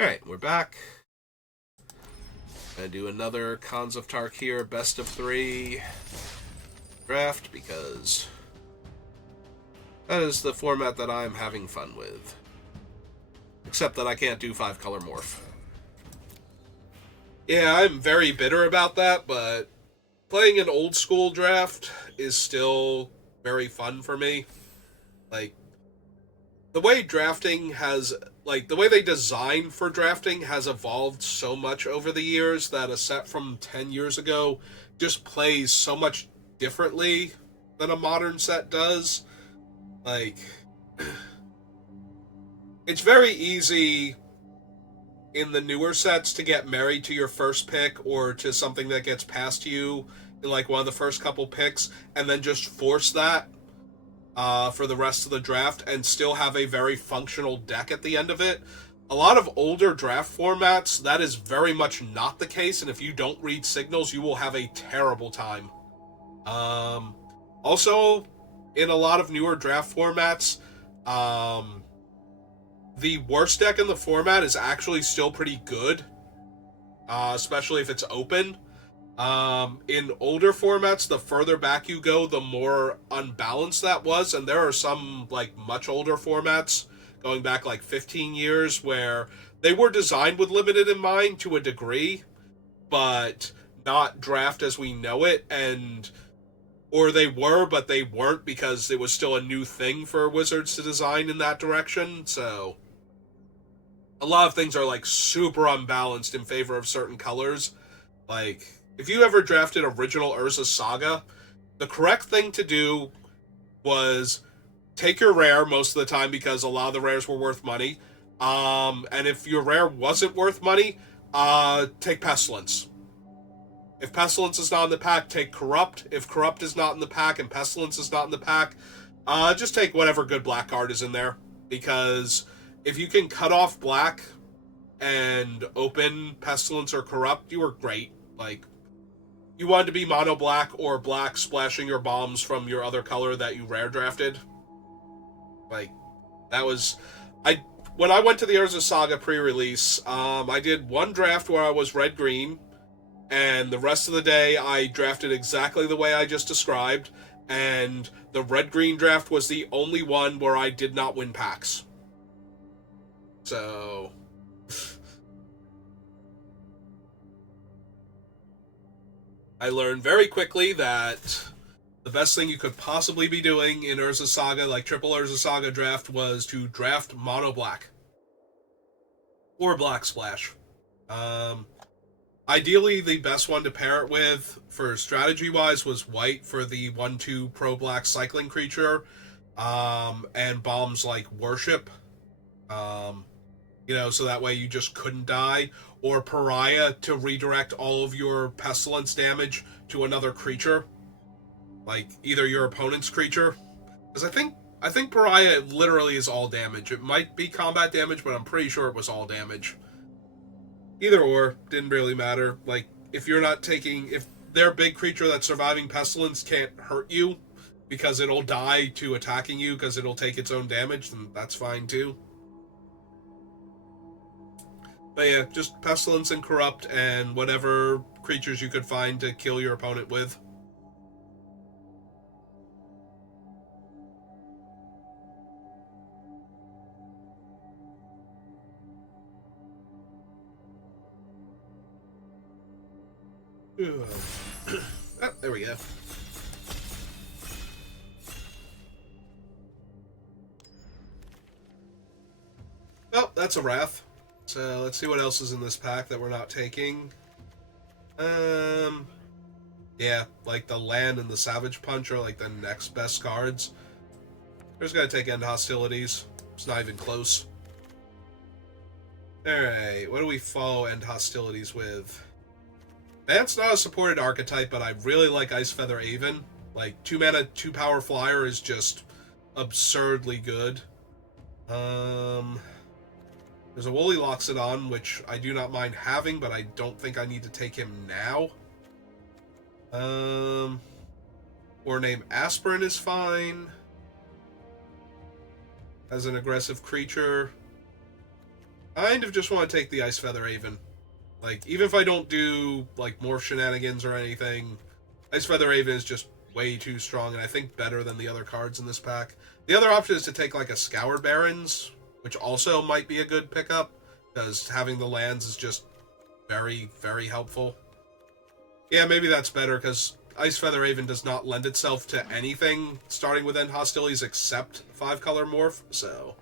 Alright, we're back. Gonna do another Cons of Tarkir best of three draft because that is the format that I'm having fun with. Except that I can't do 5-color morph. Yeah, I'm very bitter about that, but playing an old school draft is still very fun for me. Like, the way drafting has, the way they design for drafting has evolved so much over the years that a set from 10 years ago just plays so much differently than a modern set does. Like, it's very easy in the newer sets to get married to your first pick or to something that gets passed to you in like one of the first couple picks and then just force that for the rest of the draft and still have a very functional deck at the end of it. A lot of older draft formats, that is very much not the case, and if you don't read signals, you will have a terrible time. Um, Also, in a lot of newer draft formats, the worst deck in the format is actually still pretty good, especially if it's open. In older formats, the further back you go, the more unbalanced that was, and there are some like much older formats going back like 15 years where they were designed with limited in mind to a degree, but not draft as we know it, and or they were, but they weren't because it was still a new thing for Wizards to design in that direction. So a lot of things are like super unbalanced in favor of certain colors. Like, if you ever drafted original Urza Saga, the correct thing to do was take your rare most of the time because a lot of the rares were worth money. And if your rare wasn't worth money, take Pestilence. If Pestilence is not in the pack, take Corrupt. If Corrupt is not in the pack and Pestilence is not in the pack, just take whatever good black card is in there. Because if you can cut off black and open Pestilence or Corrupt, you are great. Like, you wanted to be mono black or black splashing your bombs from your other color that you rare drafted. Like, that was... I When I went to the Urza Saga pre-release, I did one draft where I was red-green, and the rest of the day I drafted exactly the way I just described, and the red-green draft was the only one where I did not win packs. So... I learned very quickly that the best thing you could possibly be doing in Urza Saga, like triple Urza Saga draft, was to draft mono black or black splash. Um, Ideally, the best one to pair it with for strategy wise was white for the 1/2 pro black cycling creature, and bombs like worship. Um, so that way you just couldn't die, or pariah to redirect all of your pestilence damage to another creature, like either your opponent's creature. Because I think pariah literally is all damage. It might be combat damage, but I'm pretty sure it was all damage. Either or didn't really matter. Like, if their big creature that's surviving pestilence can't hurt you because it'll die to attacking you because it'll take its own damage, then that's fine too. But yeah, just pestilence and corrupt and whatever creatures you could find to kill your opponent with. Oh, there we go. Oh, that's a Wrath. So let's see what else is in this pack that we're not taking. Um, yeah, like the Land and the Savage Punch are like the next best cards. We're just gonna take End Hostilities. It's not even close. Alright, what do we follow End Hostilities with? Vance not a supported archetype, but I really like Ice Feather Aven. Like, 2 mana, 2 power flyer is just absurdly good. There's a Woolly Loxodon, which I do not mind having, but I don't think I need to take him now. Or name Aspirin is fine. As an aggressive creature. kind of just want to take the Ice Feather Raven. Like, even if I don't do, like, morph shenanigans or anything, Ice Feather Raven is just way too strong, and I think better than the other cards in this pack. The other option is to take, like, a Scoured Barrens, which also might be a good pickup, because having the lands is just very, very helpful. Yeah, maybe that's better, because Ice Feather Raven does not lend itself to anything starting with end hostilities except 5-color morph, so...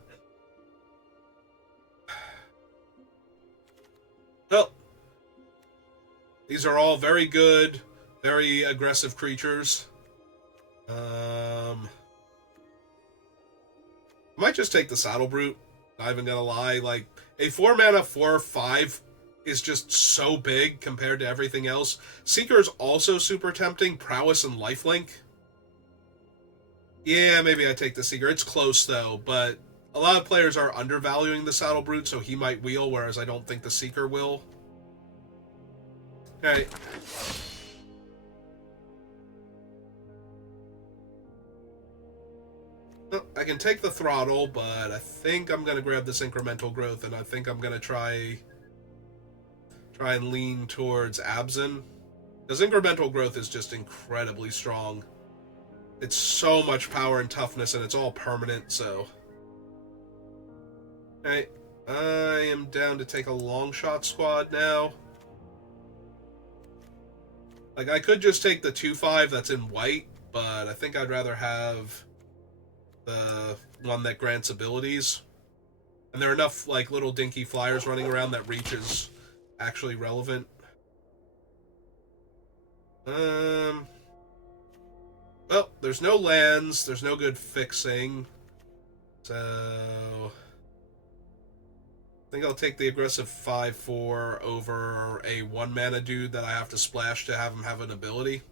Well, these are all very good, very aggressive creatures. I might just take the Saddle Brute, not even gonna lie. Like, a 4-mana 4/5 is just so big compared to everything else. Seeker's also super tempting, Prowess and Lifelink. Yeah, maybe I take the Seeker. It's close, though, but a lot of players are undervaluing the Saddle Brute, so he might wheel, whereas I don't think the Seeker will. Alright. Well, I can take the Throttle, but I think I'm going to grab this Incremental Growth, and I think I'm going to try and lean towards Abzan. Because Incremental Growth is just incredibly strong. It's so much power and toughness, and it's all permanent, so... Alright, I am down to take a long shot squad now. Like, I could just take the 2/5 that's in white, but I think I'd rather have the one that grants abilities. And there are enough, like, little dinky flyers running around that reach is actually relevant. Well, there's no lands, there's no good fixing. So... I think I'll take the aggressive 5/4 over a 1-mana dude that I have to splash to have him have an ability.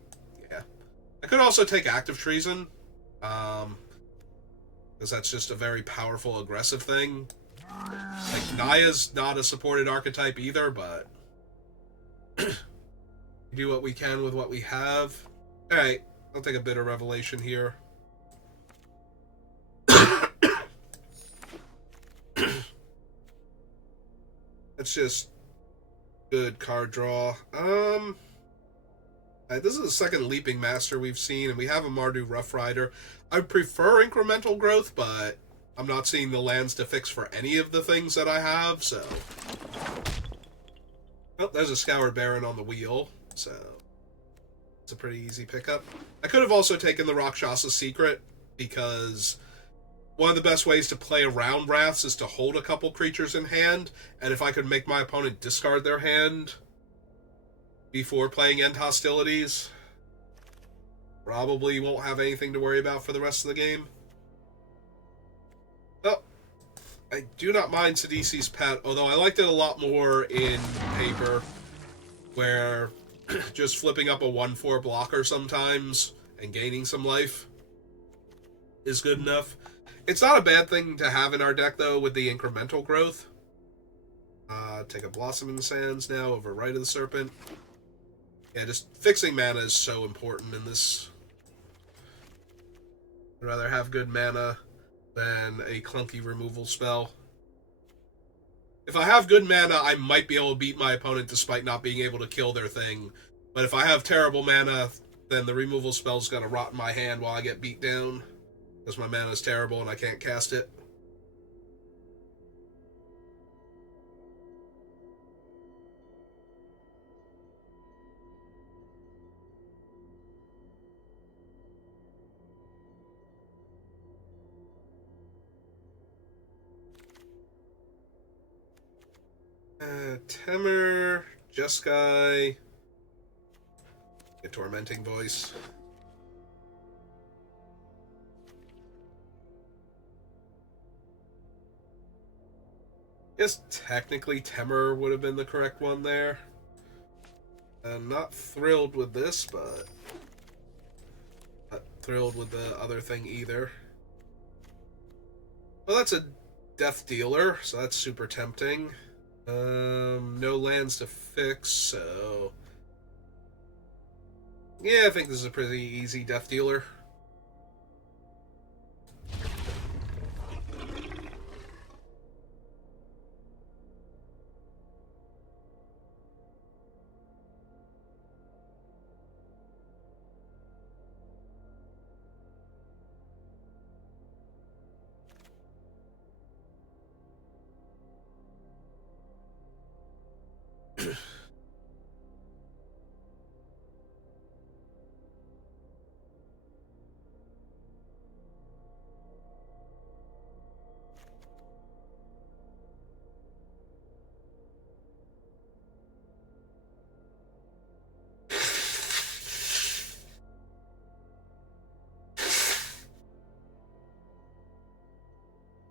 Yeah. I could also take Active Treason, because that's just a very powerful aggressive thing. Like, Naya's not a supported archetype either, but... do what we can with what we have. Alright, I'll take a Bitter Revelation here. It's just good card draw. This is the second Leaping Master we've seen, and we have a Mardu Rough Rider. I prefer Incremental Growth, but I'm not seeing the lands to fix for any of the things that I have, so... Oh, there's a Scoured Baron on the wheel, so... it's a pretty easy pickup. I could have also taken the Rakshasa Secret, because... one of the best ways to play around Wraths is to hold a couple creatures in hand, and if I could make my opponent discard their hand before playing End Hostilities, probably won't have anything to worry about for the rest of the game. Oh, I do not mind Sidisi's Pet, although I liked it a lot more in paper, where just flipping up a 1/4 blocker sometimes and gaining some life is good enough. It's not a bad thing to have in our deck, though, with the Incremental Growth. Take a Blossoming Sands now over Rite of the Serpent. Yeah, just fixing mana is so important in this. I'd rather have good mana than a clunky removal spell. If I have good mana, I might be able to beat my opponent despite not being able to kill their thing. But if I have terrible mana, then the removal spell's gonna rot in my hand while I get beat down. Because my mana is terrible and I can't cast it. Temur, Jeskai, a Tormenting Voice. Guess technically Temur would have been the correct one there. I'm not thrilled with this, but not thrilled with the other thing either. Well, that's a Death Dealer, so that's super tempting. No lands to fix, so... yeah, I think this is a pretty easy Death Dealer.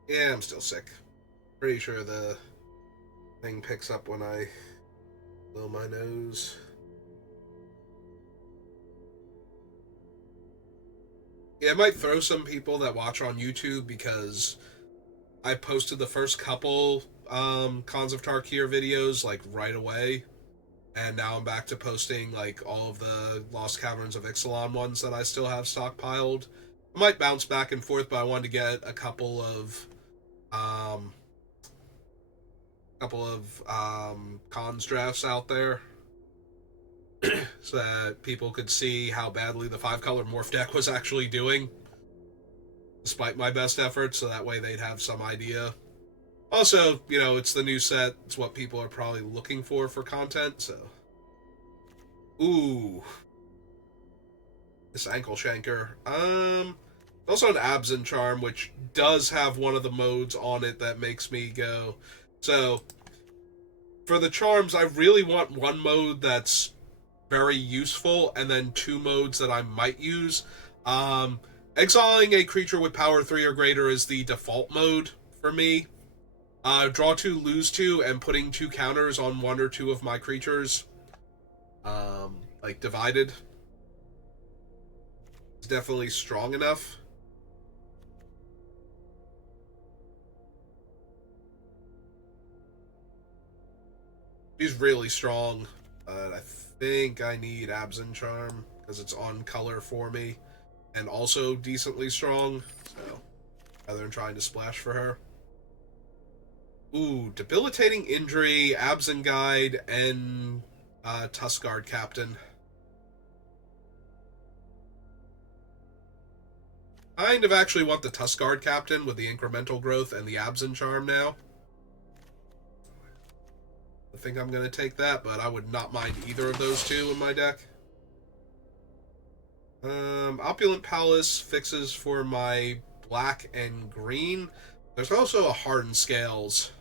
Yeah, I'm still sick. Pretty sure the thing picks up when I blow my nose. Yeah, it might throw some people that watch on YouTube because I posted the first couple Cons of Tarkir videos like right away, and now I'm back to posting like all of the Lost Caverns of Ixalan ones that I still have stockpiled. I might bounce back and forth, but I wanted to get a um couple of cons drafts out there so that people could see how badly the 5-color morph deck was actually doing despite my best efforts, so that way they'd have some idea. Also, you know, it's the new set, it's what people are probably looking for content, so. Ooh, this ankle shanker. Also an Absent Charm, which does have one of the modes on it that makes me go. So, for the charms, I really want one mode that's very useful, and then 2 modes that I might use. Exiling a creature with power 3 or greater is the default mode for me. Draw 2, lose 2, and putting 2 counters on 1 or 2 of my creatures. Like divided. It's definitely strong enough. He's really strong, but I think I need Absent Charm because it's on color for me and also decently strong, so rather than trying to splash for her. Ooh, Debilitating Injury, Absent Guide, and Tuskguard Captain. I kind of actually want the Tuskguard Captain with the incremental growth and the Absent Charm now. I think I'm going to take that, but I would not mind either of those 2 in my deck. Opulent Palace fixes for my black and green. There's also a Hardened Scales.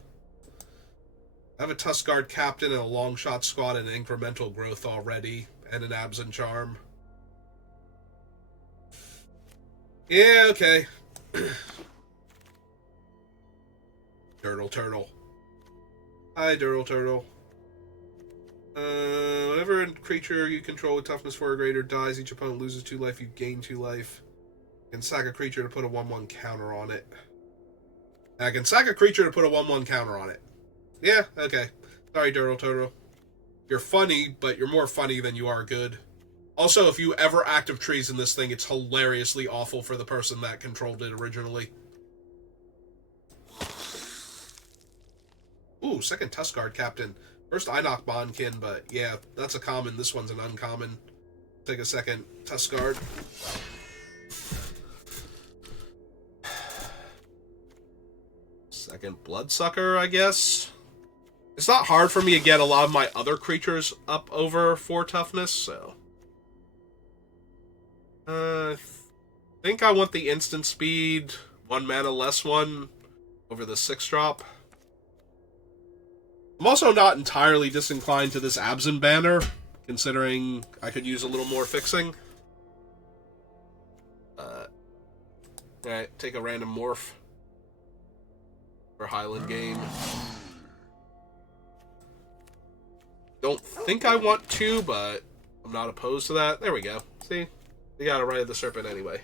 I have a Tuskguard Captain and a Long Shot Squad and an incremental growth already, and an Absent Charm. Yeah, okay. Turtle. Hi, Turtle. Whenever a creature you control with toughness 4 or greater dies, each opponent loses 2 life, you gain 2 life. You can sack a creature to put a 1/1 counter on it. I can sack a creature to put a 1/1 counter on it. Yeah, okay. Sorry, Turtle. You're funny, but you're more funny than you are good. Also, if you ever active trees in this thing, it's hilariously awful for the person that controlled it originally. Ooh, second Tuskguard Captain. First Inoc Bondkin, but yeah, that's a common. This one's an uncommon. Take a second Tuskguard. Second Bloodsucker, I guess. It's not hard for me to get a lot of my other creatures up over 4 toughness, so. I think I want the instant speed, 1 mana less 1 over the 6-drop. I'm also not entirely disinclined to this Absent banner, considering I could use a little more fixing. Alright, take a random morph for Highland game. Don't think I want to, but I'm not opposed to that. There we go. See? We got it right at the Serpent anyway.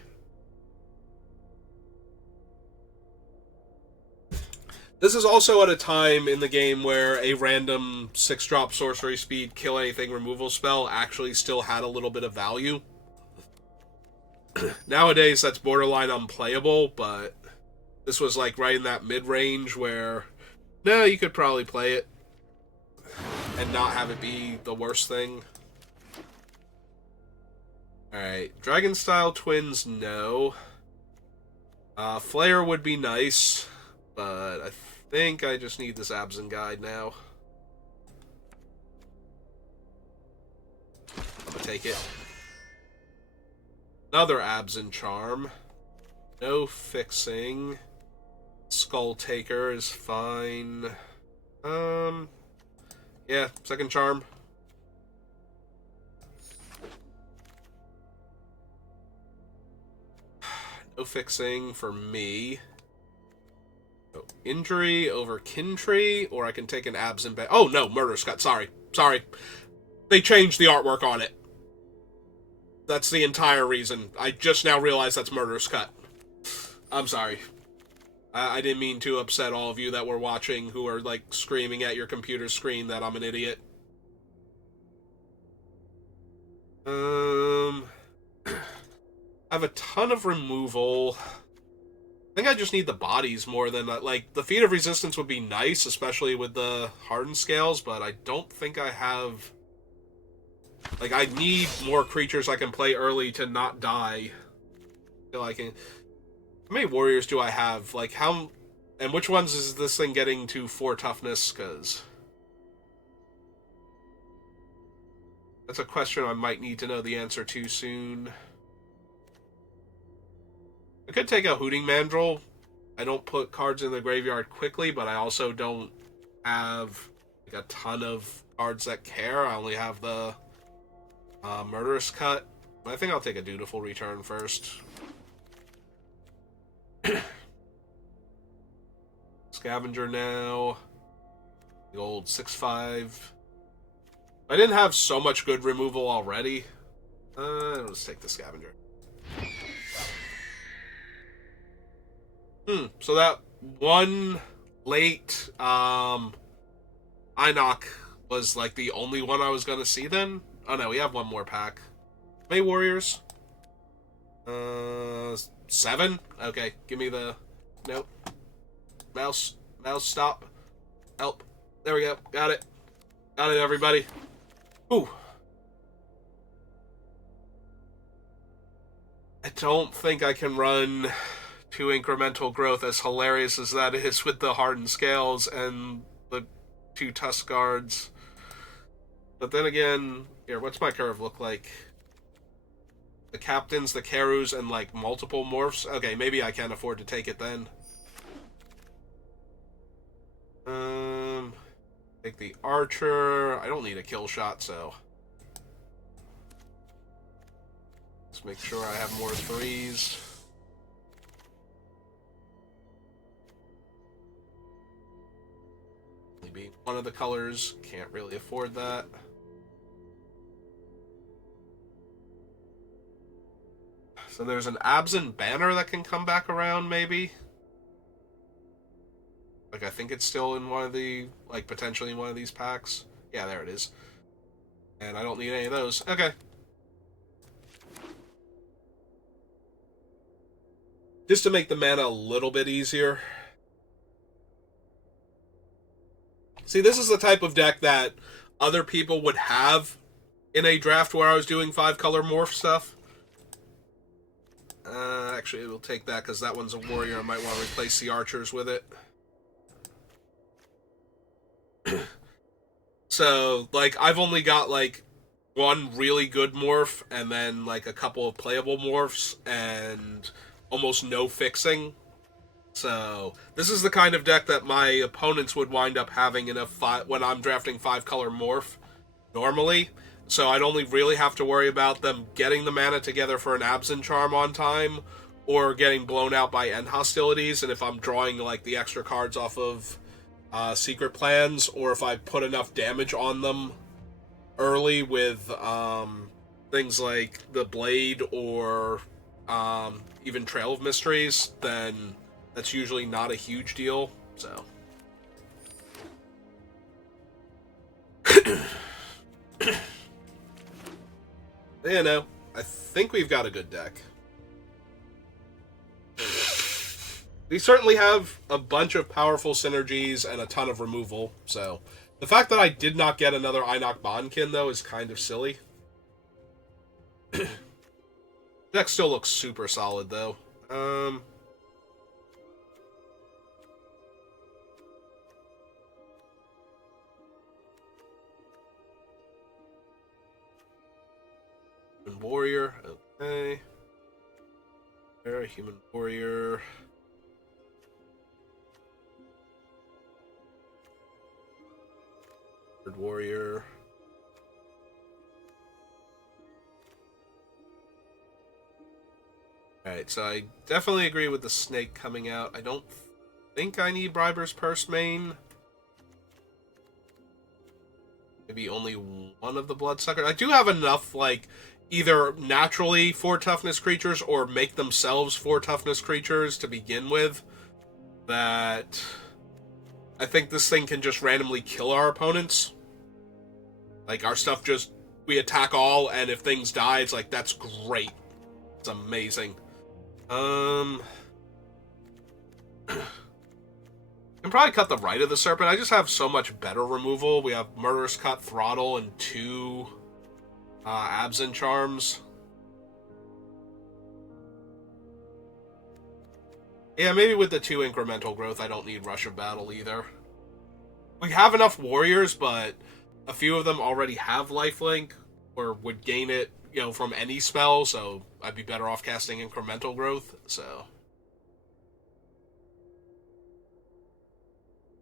This is also at a time in the game where a random 6-drop sorcery speed kill anything removal spell actually still had a little bit of value. Nowadays that's borderline unplayable, but this was like right in that mid-range where no, you could probably play it and not have it be the worst thing. Alright, Dragon Style Twins, no. Flare would be nice, but I think I just need this Absent Guide now. to take it. Another Absent Charm. No fixing. Skull Taker is fine. Yeah, second charm. No fixing for me. So, injury over Kintree, or I can take an Absent... Oh, no, Murderous Cut. Sorry. They changed the artwork on it. That's the entire reason. I just now realized that's Murderous Cut. I'm sorry. I didn't mean to upset all of you that were watching who are, like, screaming at your computer screen that I'm an idiot. I have a ton of removal. I think I just need the bodies more than... Like, the Feat of Resistance would be nice, especially with the Hardened Scales, but I don't think I have... Like, I need more creatures I can play early to not die. I feel like... How many warriors do I have? Like, how... And which ones is this thing getting to 4 toughness? Because... That's a question I might need to know the answer to soon. I could take a Hooting Mandrill. I don't put cards in the graveyard quickly, but I also don't have like, a ton of cards that care. I only have the Murderous Cut. I think I'll take a Dutiful Return first. Scavenger now. The old 6/5. I didn't have so much good removal already. Let's take the Scavenger. So that one late Einok was like the only one I was gonna see then? Oh no, we have one more pack. How many warriors? 7? Okay, give me the... Nope. Mouse, stop. Help. There we go. Got it, everybody. Ooh. I don't think I can run 2 incremental growth, as hilarious as that is, with the Hardened Scales and the 2 Tusk Guards. But then again, here, what's my curve look like? The Captains, the Karus, and like multiple morphs? Okay, maybe I can afford to take it then. Take the Archer. I don't need a kill shot, so... Let's make sure I have more 3s. Maybe one of the colors. Can't really afford that. So there's an Absent Banner that can come back around, maybe? Like, I think it's still in one of the... Like, potentially in one of these packs. Yeah, there it is. And I don't need any of those. Okay. Just to make the mana a little bit easier. See, this is the type of deck that other people would have in a draft where I was doing 5-color morph stuff. Actually, we'll take that because that one's a warrior. I might want to replace the archers with it. So, like, I've only got, like, one really good morph and then, like, a couple of playable morphs and almost no fixing. So, this is the kind of deck that my opponents would wind up having in a when I'm drafting 5-color morph normally. So I'd only really have to worry about them getting the mana together for an Absent Charm on time, or getting blown out by end hostilities, and if I'm drawing, like, the extra cards off of Secret Plans, or if I put enough damage on them early with things like the Blade or even Trail of Mysteries, then that's usually not a huge deal, so... You know, I think we've got a good deck. We certainly have a bunch of powerful synergies and a ton of removal, so... The fact that I did not get another Einok Bondkin, though, is kind of silly. Deck still looks super solid, though. warrior. Okay. There, human warrior. Third warrior. Alright, so I definitely agree with the snake coming out. I don't think I need Briber's Purse main. Maybe only one of the Bloodsuckers. I do have enough, like, either naturally 4 toughness creatures or make themselves 4 toughness creatures to begin with, that I think this thing can just randomly kill our opponents. Like, our stuff just, we attack all, and if things die, it's like, that's great. It's amazing. Can probably cut the right of the Serpent. I just have so much better removal. We have Murderous Cut, Throttle, and 2 Absent Charms. Yeah, maybe with the 2 incremental growth, I don't need Rush of Battle either. We have enough warriors, but a few of them already have lifelink, or would gain it, you know, from any spell, so I'd be better off casting incremental growth, so...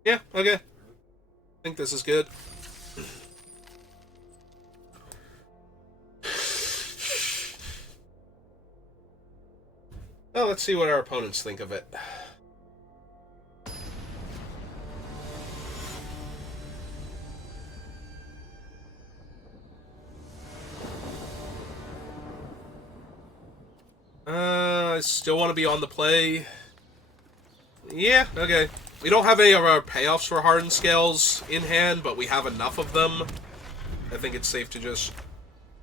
Yeah, okay. I think this is good. Well, let's see what our opponents think of it. I still want to be on the play. Yeah, okay. We don't have any of our payoffs for Hardened Scales in hand, but we have enough of them. I think it's safe to just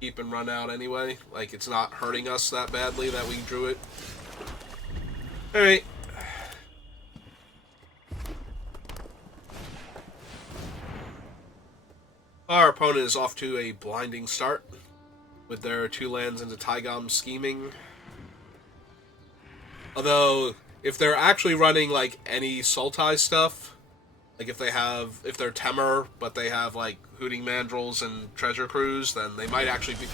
keep and run out anyway. Like, it's not hurting us that badly that we drew it. Alright. Our opponent is off to a blinding start with their 2 lands into Tygom Scheming. Although, if they're actually running, like, any Sultai stuff, like if they're Temur, but they have, like, Hooting Mandrills and Treasure Cruise, then they might actually be...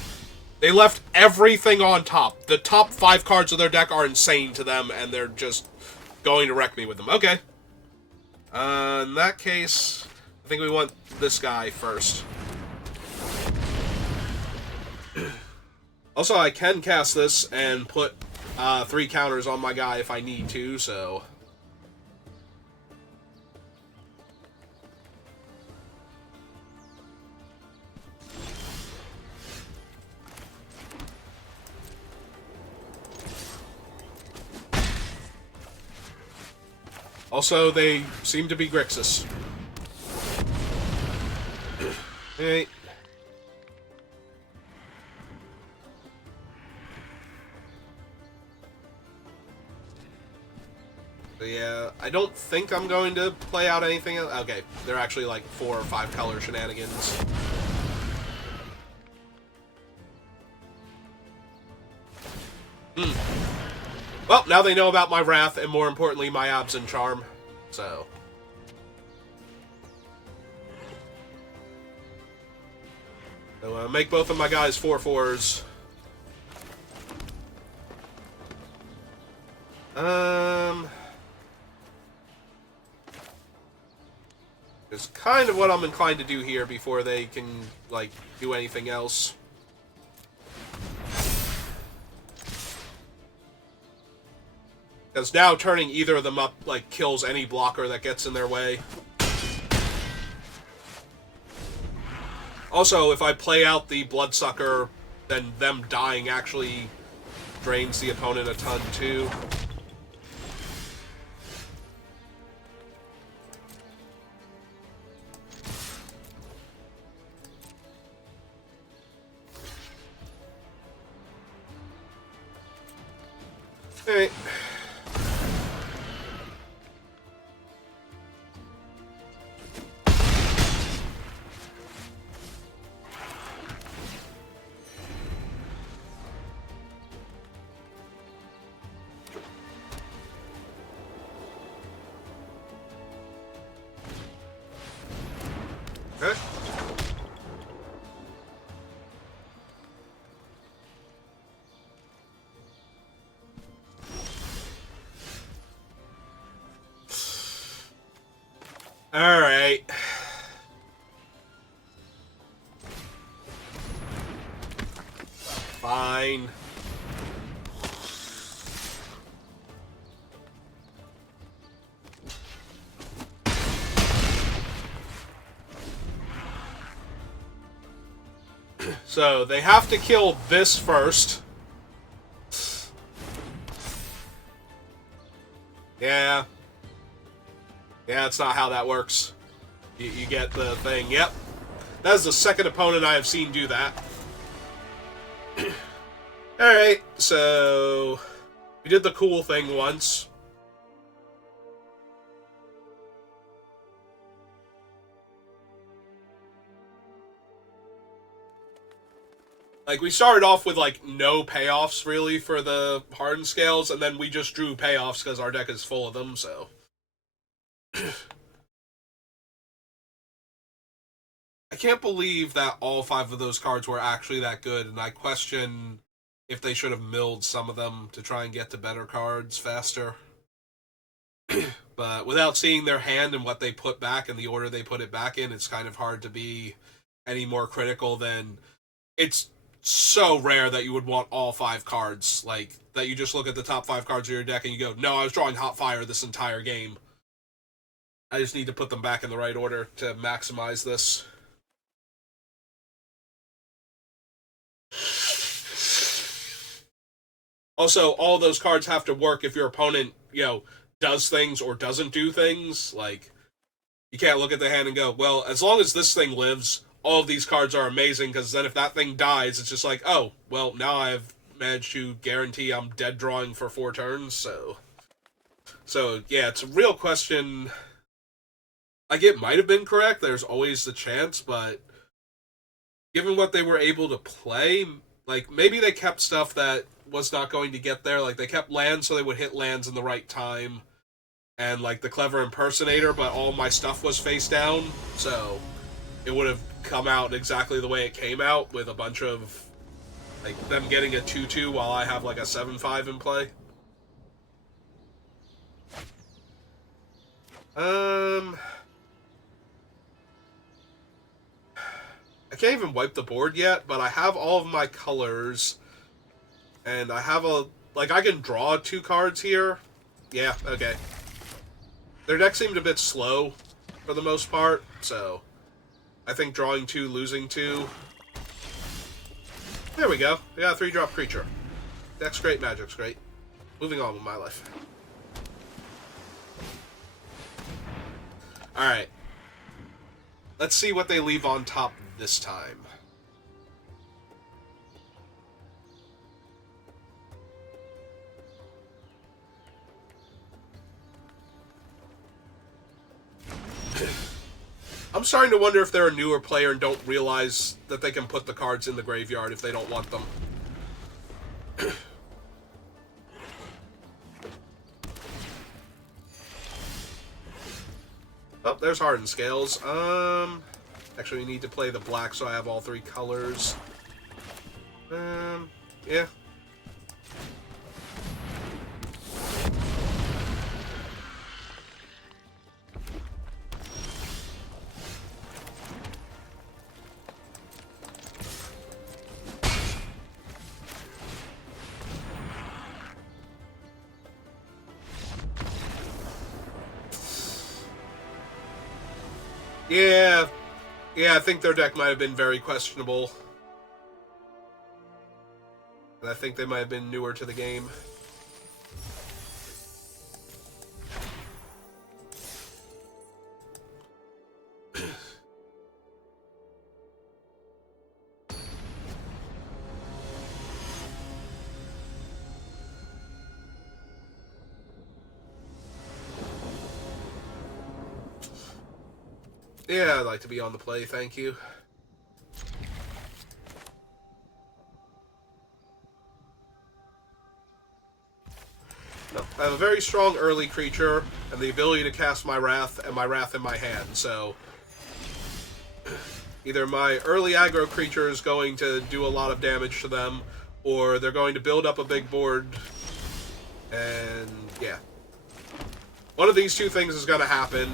They left everything on top. The top 5 cards of their deck are insane to them, and they're just going to wreck me with them. Okay. In that case, I think we want this guy first. Also, I can cast this and put 3 counters on my guy if I need to, so... Also, they seem to be Grixis. Alright. So yeah, I don't think I'm going to play out anything else. Okay, they're actually like 4 or 5 color shenanigans. Well, now they know about my Wrath, and more importantly, my Absent Charm. So... So, make both of my guys 4/4s. It's kind of what I'm inclined to do here before they can, like, do anything else. Because now turning either of them up, like, kills any blocker that gets in their way. Also, if I play out the Bloodsucker, then them dying actually drains the opponent a ton, too. Alright. Okay. Alright. Fine. So, they have to kill this first. Yeah. Yeah, that's not how that works. You get the thing. Yep. That is the second opponent I have seen do that. Alright, so... we did the cool thing once. Like, we started off with, like, no payoffs, really, for the hardened scales, and then we just drew payoffs because our deck is full of them, so... I can't believe that all 5 of those cards were actually that good, and I question if they should have milled some of them to try and get to better cards faster. But without seeing their hand and what they put back and the order they put it back in, it's kind of hard to be any more critical than... It's so rare that you would want all 5 cards. Like, that you just look at the top 5 cards of your deck and you go, no, I was drawing Hot Fire this entire game. I just need to put them back in the right order to maximize this. Also, all those cards have to work if your opponent, does things or doesn't do things. Like, you can't look at the hand and go, well, as long as this thing lives, all of these cards are amazing, because then if that thing dies, it's just like, oh, well, now I've managed to guarantee I'm dead drawing for 4 turns, so... So, yeah, it's a real question. Like, it might have been correct, there's always the chance, but... given what they were able to play, like, maybe they kept stuff that was not going to get there. Like, they kept lands so they would hit lands in the right time. And, like, the Clever Impersonator, but all my stuff was face down. So, it would have come out exactly the way it came out, with a bunch of, like, them getting a 2-2 while I have, like, a 7-5 in play. I can't even wipe the board yet, but I have all of my colors. And I have I can draw 2 cards here. Yeah, okay. Their deck seemed a bit slow, for the most part, so... I think drawing 2, losing 2... There we go. We got a 3-drop creature. Deck's great, Magic's great. Moving on with my life. Alright. Let's see what they leave on top this time. I'm starting to wonder if they're a newer player and don't realize that they can put the cards in the graveyard if they don't want them. Oh, there's Hardened Scales. Actually, we need to play the black so I have all 3 colors. Yeah. Yeah, I think their deck might have been very questionable. And I think they might have been newer to the game. Yeah, I'd like to be on the play, thank you. No, I have a very strong early creature, and the ability to cast my Wrath, and my Wrath in my hand, so... either my early aggro creature is going to do a lot of damage to them, or they're going to build up a big board, and yeah. One of these 2 things is going to happen.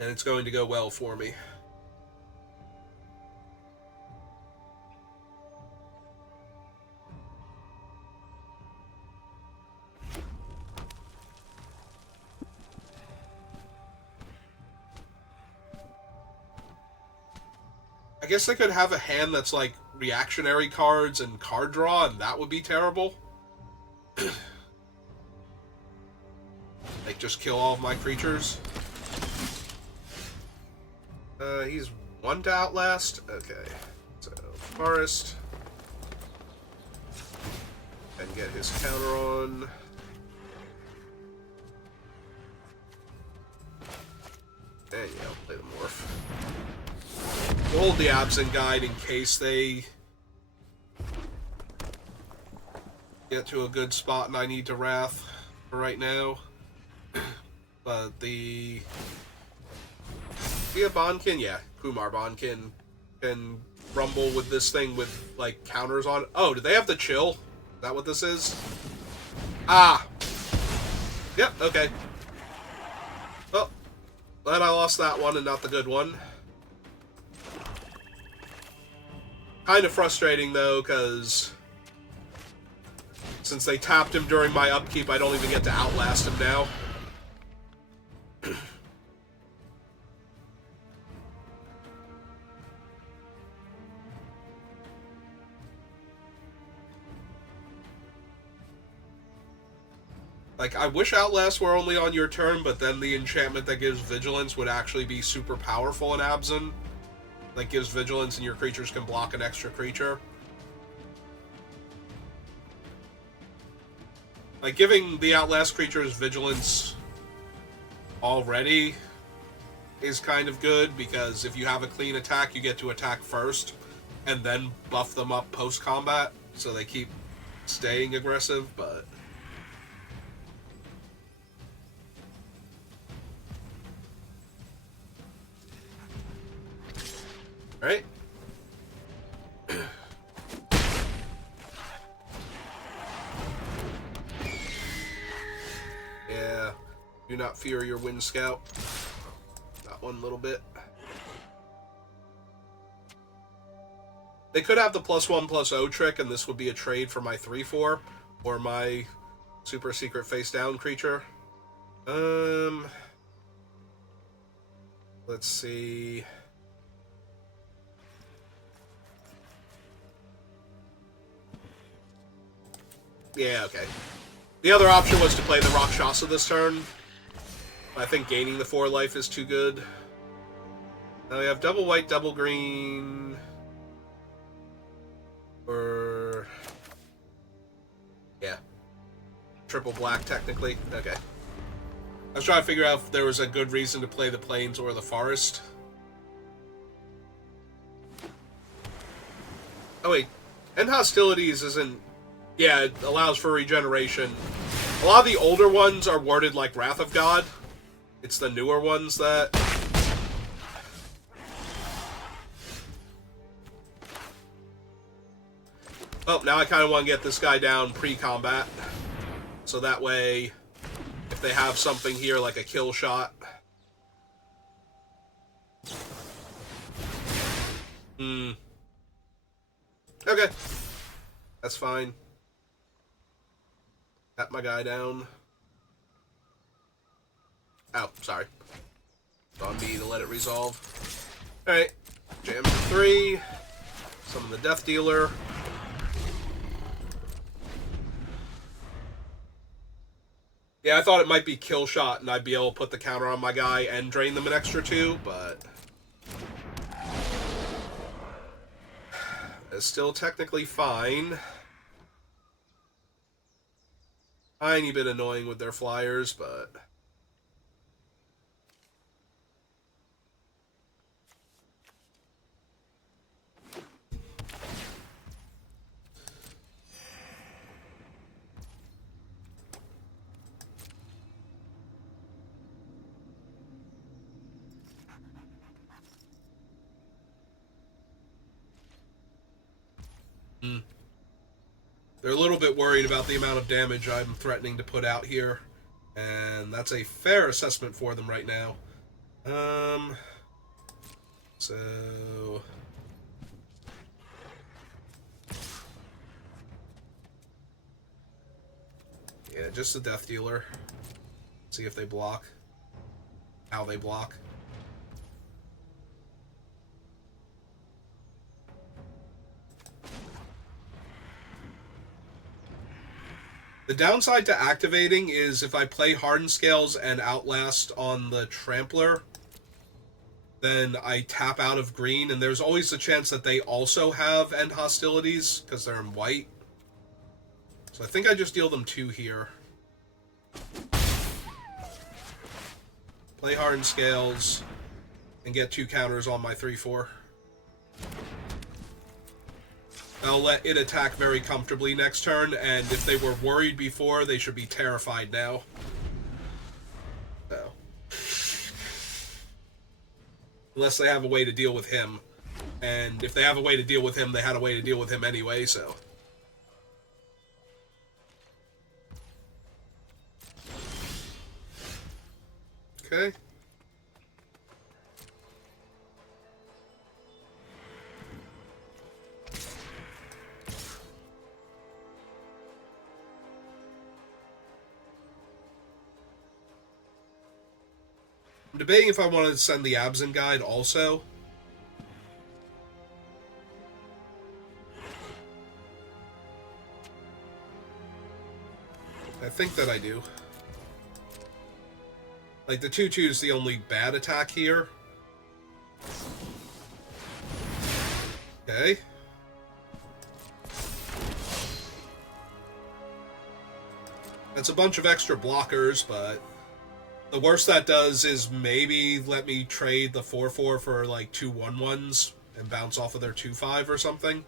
And it's going to go well for me. I guess I could have a hand that's like reactionary cards and card draw, and that would be terrible. Like, just kill all of my creatures. He's 1 to Outlast. Okay. So, Forest. And get his counter on. And yeah, I'll play the Morph. We'll hold the Absent Guide in case they get to a good spot and I need to Wrath for right now. But the... Bondkin? Yeah, Kumar Bondkin can rumble with this thing with, like, counters on. Oh, do they have the chill? Is that what this is? Ah! Yep, okay. Well, glad I lost that one and not the good one. Kind of frustrating, though, because since they tapped him during my upkeep, I don't even get to Outlast him now. Like, I wish Outlast were only on your turn, but then the enchantment that gives Vigilance would actually be super powerful in Absent. Like, gives Vigilance and your creatures can block an extra creature. Like, giving the Outlast creatures Vigilance already is kind of good, because if you have a clean attack, you get to attack first, and then buff them up post-combat, so they keep staying aggressive, but... Right? Yeah. Do not fear your Wind Scout. Not one little bit. They could have the +1/+0 trick, and this would be a trade for my 3/4 or my super secret face down creature. Let's see. Yeah, okay. The other option was to play the Rakshasa this turn. I think gaining the 4 life is too good. Now we have double white, double green. Or... yeah. Triple black, technically. Okay. I was trying to figure out if there was a good reason to play the Plains or the Forest. Oh wait. End Hostilities isn't... yeah, it allows for regeneration. A lot of the older ones are worded like Wrath of God. It's the newer ones that... oh, now I kind of want to get this guy down pre-combat. So that way, if they have something here like a kill shot... okay. That's fine. Tap my guy down. Oh, sorry. It's on me to let it resolve. Alright. Jam for 3. Summon the Death Dealer. Yeah, I thought it might be kill shot and I'd be able to put the counter on my guy and drain them an extra 2, but... it's still technically fine. Tiny bit annoying with their flyers, but... they're a little bit worried about the amount of damage I'm threatening to put out here, and that's a fair assessment for them right now. Um, so... Yeah, just a Death Dealer. See if they block. How they block. The downside to activating is if I play Hardened Scales and Outlast on the Trampler, then I tap out of green, and there's always a chance that they also have End Hostilities, because they're in white. So I think I just deal them 2 here. Play Hardened Scales, and get 2 counters on my 3/4. I'll let it attack very comfortably next turn, and if they were worried before, they should be terrified now. So. Unless they have a way to deal with him. And if they have a way to deal with him, they had a way to deal with him anyway, so... Okay. I'm debating if I want to send the Absent Guide also. I think that I do. Like, the 2/2 is the only bad attack here. Okay. That's a bunch of extra blockers, but... The worst that does is maybe let me trade the 4/4 for, like, 2 1/1s and bounce off of their 2/5 or something.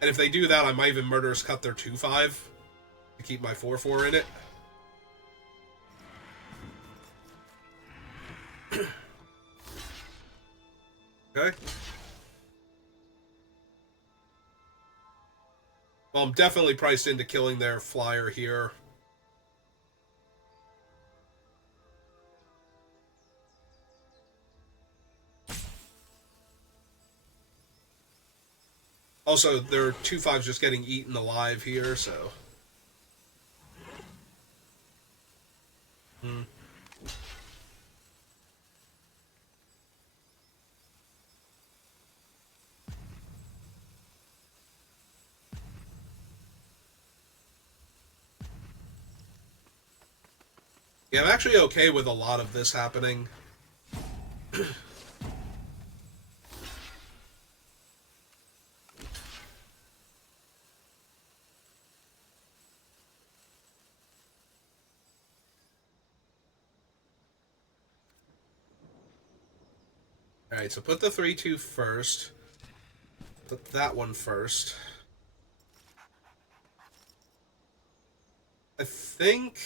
And if they do that, I might even Murderous Cut their 2/5 to keep my 4/4 in it. Okay. Well, I'm definitely priced into killing their flyer here. Also, their 2/5's just getting eaten alive here, so... Yeah, I'm actually okay with a lot of this happening. Alright, so put the 3/2 first. Put that one first. I think...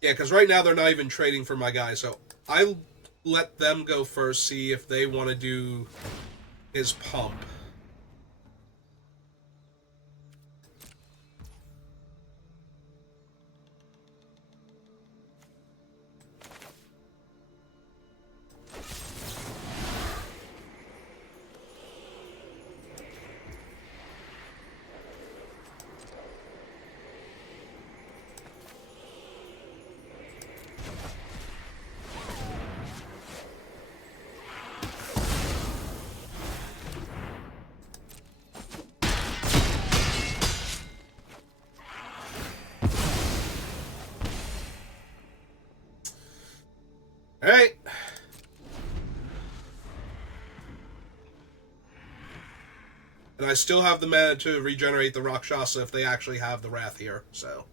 Yeah, because right now they're not even trading for my guy, so I let them go first, see if they want to do his pump. Alright. And I still have the mana to regenerate the Rakshasa if they actually have the Wrath here, so...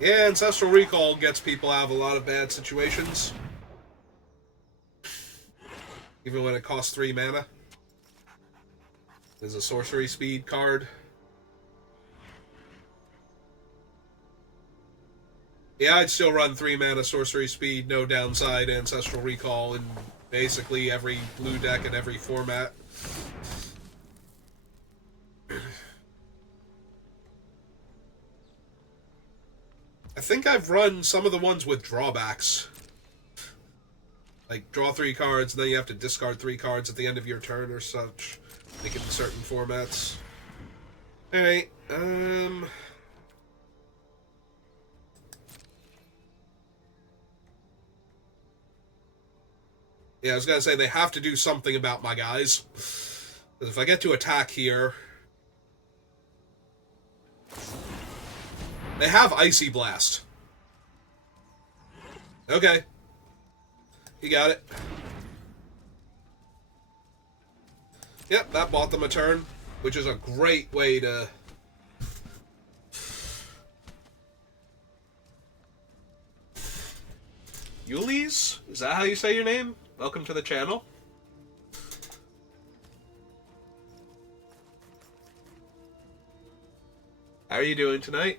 Yeah, Ancestral Recall gets people out of a lot of bad situations. Even when it costs 3 mana. There's a sorcery speed card. Yeah, I'd still run 3 mana sorcery speed, no downside, Ancestral Recall in basically every blue deck and every format. I think I've run some of the ones with drawbacks. Like, draw 3 cards, and then you have to discard 3 cards at the end of your turn or such. Like in certain formats. Alright, yeah, I was gonna say, they have to do something about my guys. Because if I get to attack here... They have Icy Blast. Okay. You got it. Yep, that bought them a turn, which is a great way to... Yulis? Is that how you say your name? Welcome to the channel. How are you doing tonight?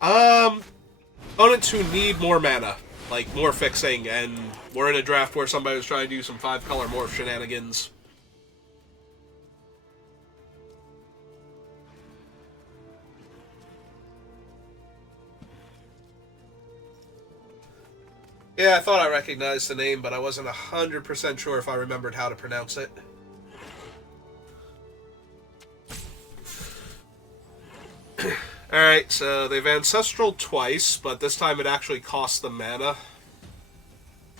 Opponents who need more mana, like more fixing, and we're in a draft where somebody was trying to do some 5-color morph shenanigans. Yeah, I thought I recognized the name, but I wasn't 100% sure if I remembered how to pronounce it. Alright, so they've Ancestral twice, but this time it actually costs them mana.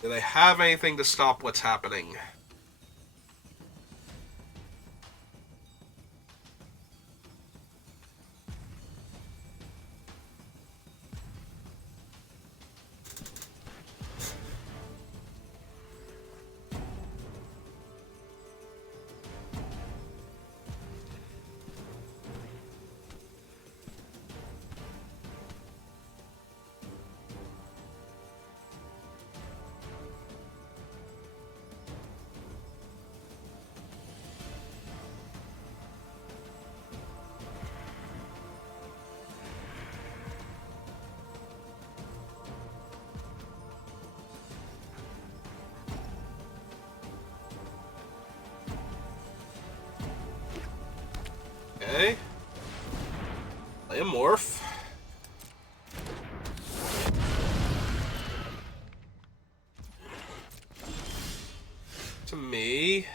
Do they have anything to stop what's happening? Okay. Play a morph. To me,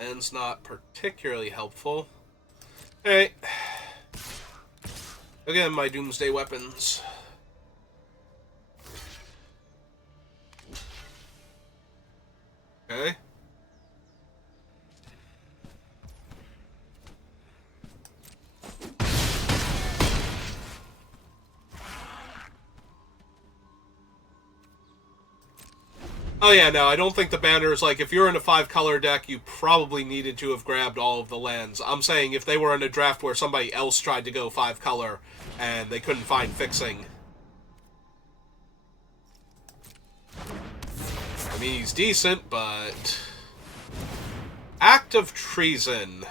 end's not particularly helpful. Alright. Again, my Doomsday weapons. Okay. Oh yeah, no, I don't think the banner is like, if you're in a 5-color deck, you probably needed to have grabbed all of the lands. I'm saying if they were in a draft where somebody else tried to go 5-color and they couldn't find fixing. I mean, he's decent, but... Act of Treason.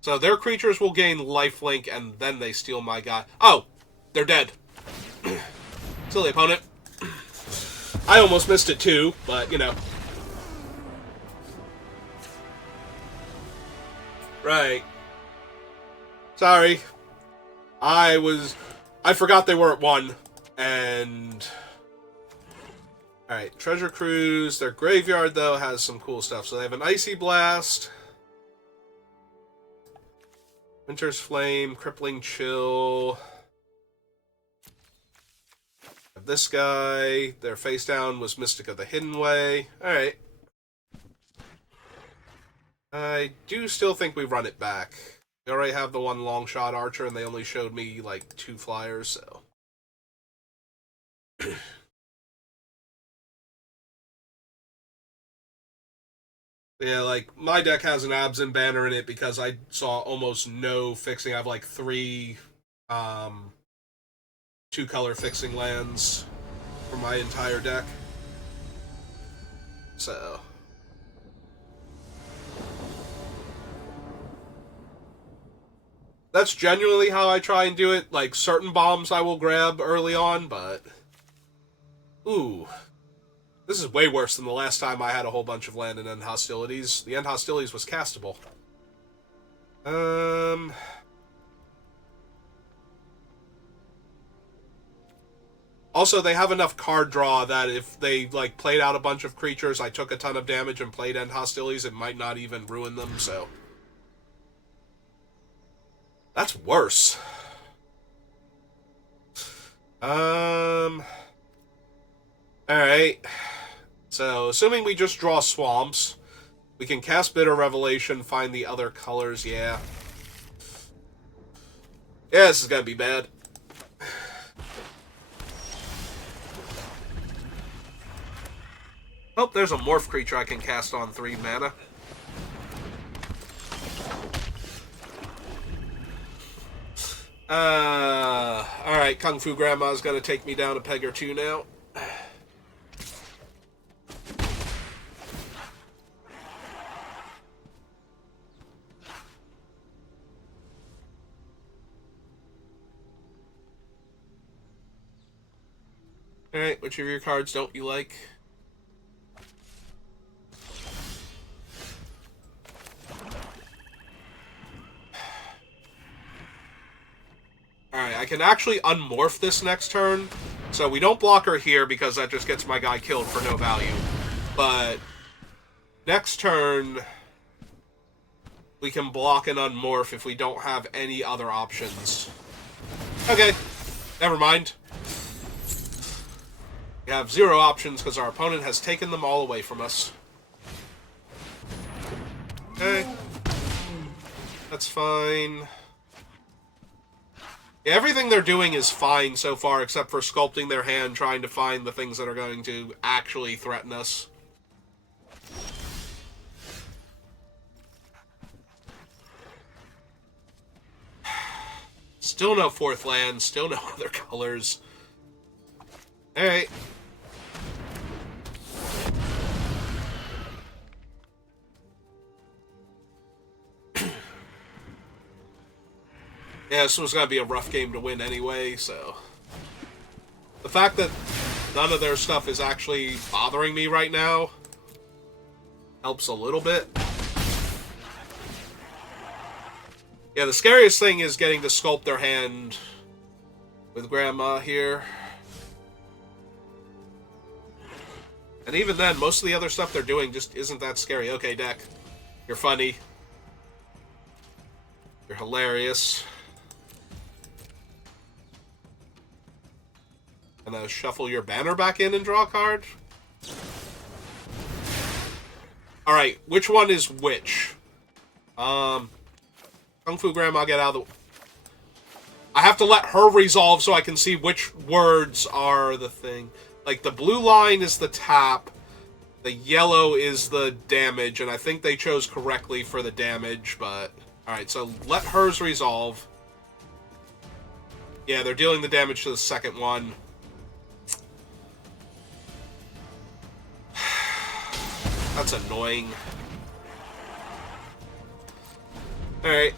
So their creatures will gain lifelink, and then they steal my guy. Oh! They're dead. Silly opponent. I almost missed it too, but, you know. Right. Sorry. I forgot they were at 1, and... Alright, Treasure Cruise. Their graveyard, though, has some cool stuff. So they have an Icy Blast, Winter's Flame, Crippling Chill. This guy, their face down was Mystic of the Hidden Way. Alright. I do still think we run it back. We already have the one long shot archer, and they only showed me, like, 2 flyers, so... Yeah, like, my deck has an Absent banner in it because I saw almost no fixing. I have, like, 3, 2-color fixing lands for my entire deck. So... That's genuinely how I try and do it. Like, certain bombs I will grab early on, but... Ooh. This is way worse than the last time I had a whole bunch of land and end hostilities. The end hostilities was castable. Also, they have enough card draw that if they, like, played out a bunch of creatures, I took a ton of damage and played end hostilities, it might not even ruin them, so... That's worse. Alright. So, assuming we just draw swamps, we can cast Bitter Revelation, find the other colors, yeah. Yeah, this is gonna be bad. Oh, there's a morph creature I can cast on 3 mana. Alright, Kung Fu Grandma's gonna take me down a peg or two now. Alright, which of your cards don't you like? Alright, I can actually unmorph this next turn. So we don't block her here because that just gets my guy killed for no value. But next turn, we can block and unmorph if we don't have any other options. Okay, never mind. We have 0 options because our opponent has taken them all away from us. Okay. That's fine. Yeah, everything they're doing is fine so far, except for sculpting their hand, trying to find the things that are going to actually threaten us. Still no 4th land, still no other colors. Alright. Yeah, this was going to be a rough game to win anyway, so... The fact that none of their stuff is actually bothering me right now helps a little bit. Yeah, the scariest thing is getting to sculpt their hand with Grandma here. And even then, most of the other stuff they're doing just isn't that scary. Okay, deck. You're funny. You're hilarious. And shuffle your banner back in and draw a card. Alright, which one is which? Kung Fu Grandma, get out of the... I have to let her resolve so I can see which words are the thing. Like, the blue line is the tap, the yellow is the damage, and I think they chose correctly for the damage, but... Alright, so let hers resolve. Yeah, they're dealing the damage to the second one. That's annoying. Alright.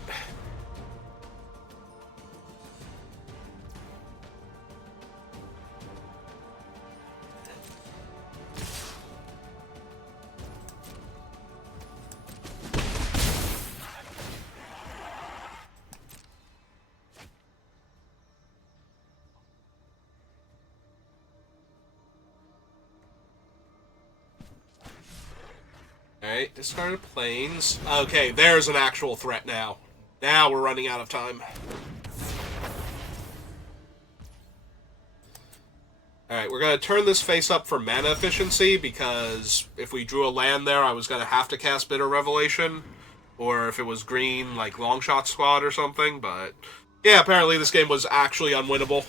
Alright, discarded planes. Okay, there's an actual threat now. Now we're running out of time. Alright, we're going to turn this face up for mana efficiency, because if we drew a land there, I was going to have to cast Bitter Revelation. Or if it was green, like Longshot Squad or something, but... Yeah, apparently this game was actually unwinnable.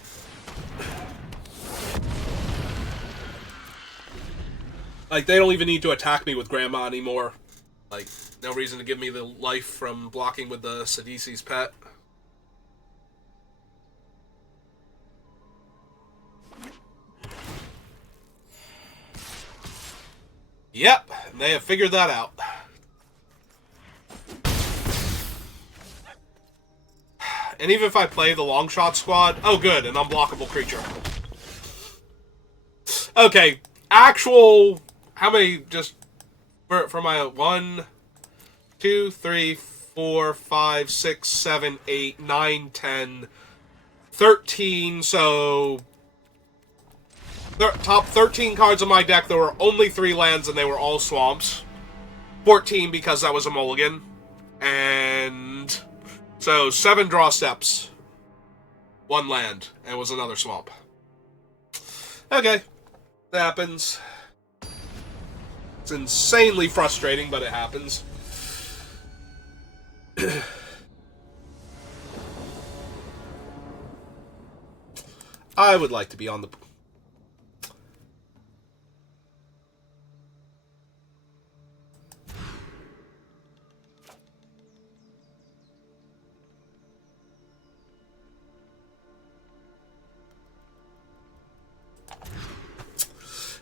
Like, they don't even need to attack me with Grandma anymore. Like, no reason to give me the life from blocking with the Sidisi's pet. Yep, they have figured that out. And even if I play the Longshot Squad... Oh, good, an unblockable creature. Okay, actual... How many just... For my 1, 2, 3, 4, 5, 6, 7, 8, 9, 10, 13, so... top 13 cards of my deck, there were only 3 lands, and they were all swamps. 14 because that was a mulligan. And so 7 draw steps. 1 land, and it was another swamp. Okay. That happens. It's insanely frustrating, but it happens. I would like to be on the...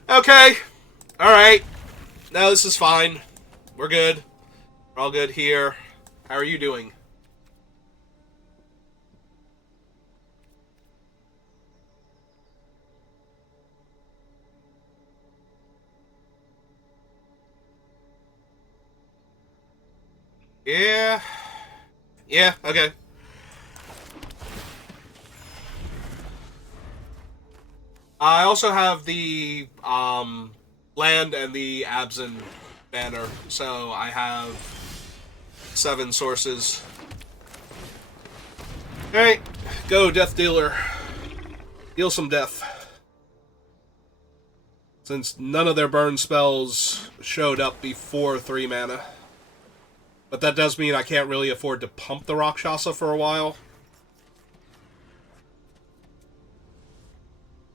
Okay. Alright. Now this is fine. We're good. We're all good here. How are you doing? Yeah. Yeah, okay. I also have the land and the Absent banner, so I have 7 sources. Alright, go, Death Dealer. Deal some death. Since none of their burn spells showed up before 3 mana. But that does mean I can't really afford to pump the Rakshasa for a while.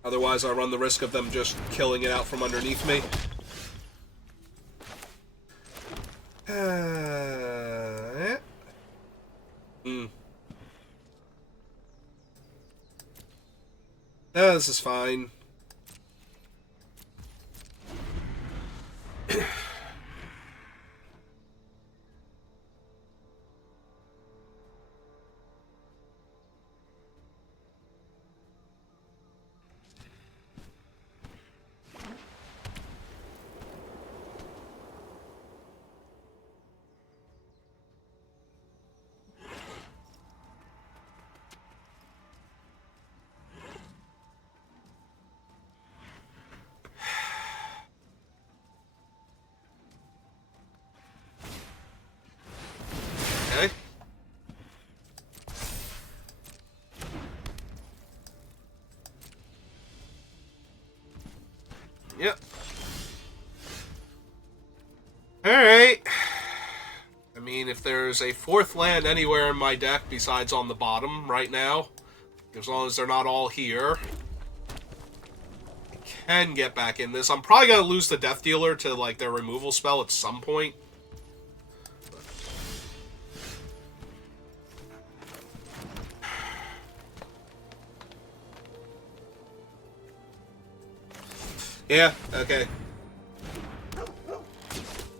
Otherwise, I run the risk of them just killing it out from underneath me. This is fine. Okay. Yep. Alright. I mean, if there's a 4th land anywhere in my deck besides on the bottom right now, as long as they're not all here, I can get back in this. I'm probably going to lose the Death Dealer to, like, their removal spell at some point. Yeah, okay.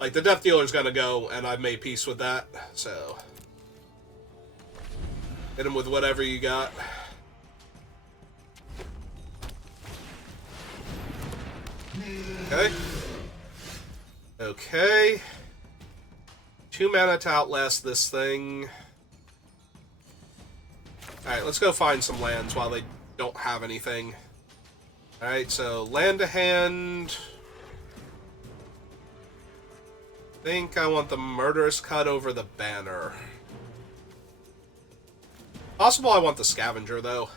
Like, the Death Dealer's gonna go, and I've made peace with that, so... Hit him with whatever you got. Okay. Okay. 2 mana to outlast this thing. Alright, let's go find some lands while they don't have anything. Alright, so land to hand. I think I want the Murderous Cut over the banner. Possible I want the Scavenger, though.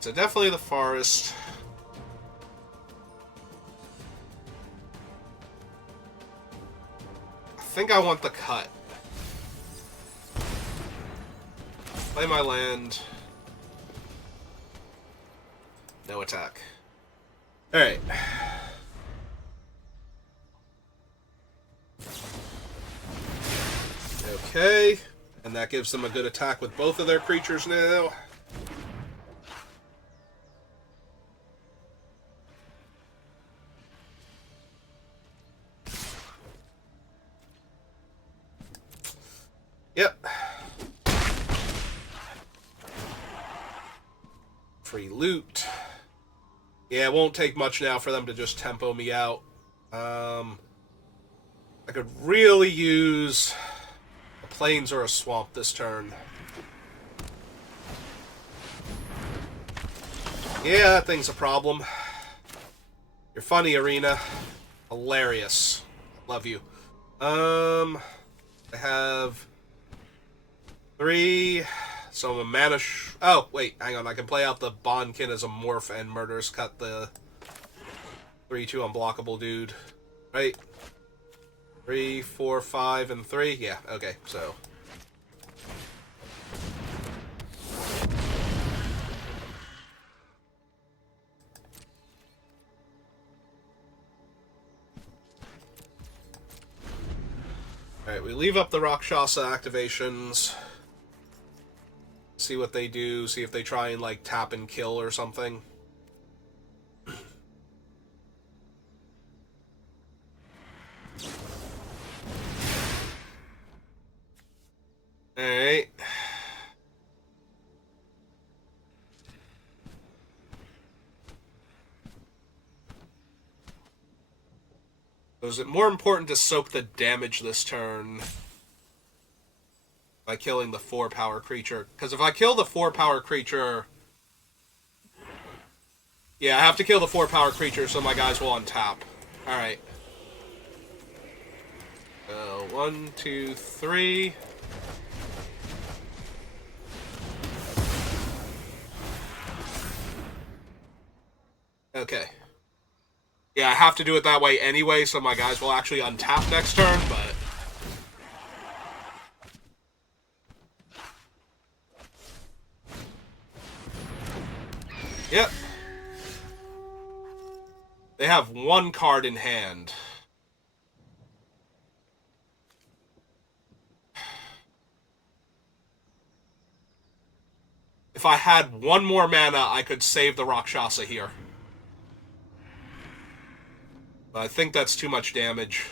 So definitely the Forest. I think I want the cut. Play my land. No attack. Alright. Okay. And that gives them a good attack with both of their creatures now. Yep. Free loot. Yeah, it won't take much now for them to just tempo me out. I could really use a plains or a swamp this turn. Yeah, that thing's a problem. You're funny, Arena. Hilarious. Love you. I have 3. So I'm a mana. Oh, wait, hang on. I can play out the Bondkin as a morph and murders cut the 3/2 unblockable dude. Right? 3, 4, 5, and 3. Yeah. Okay. So. Alright, we leave up the Rakshasa activations. See what they do. See if they try and, like, tap and kill or something. Alright. So is it more important to soak the damage this turn by killing the 4-power creature? Because if I kill the 4-power creature... Yeah, I have to kill the 4-power creature so my guys will untap. Alright. 1, 2, 3... Okay. Yeah, I have to do it that way anyway, so my guys will actually untap next turn, but... Yep. They have 1 card in hand. If I had 1 more mana, I could save the Rakshasa here. But I think that's too much damage.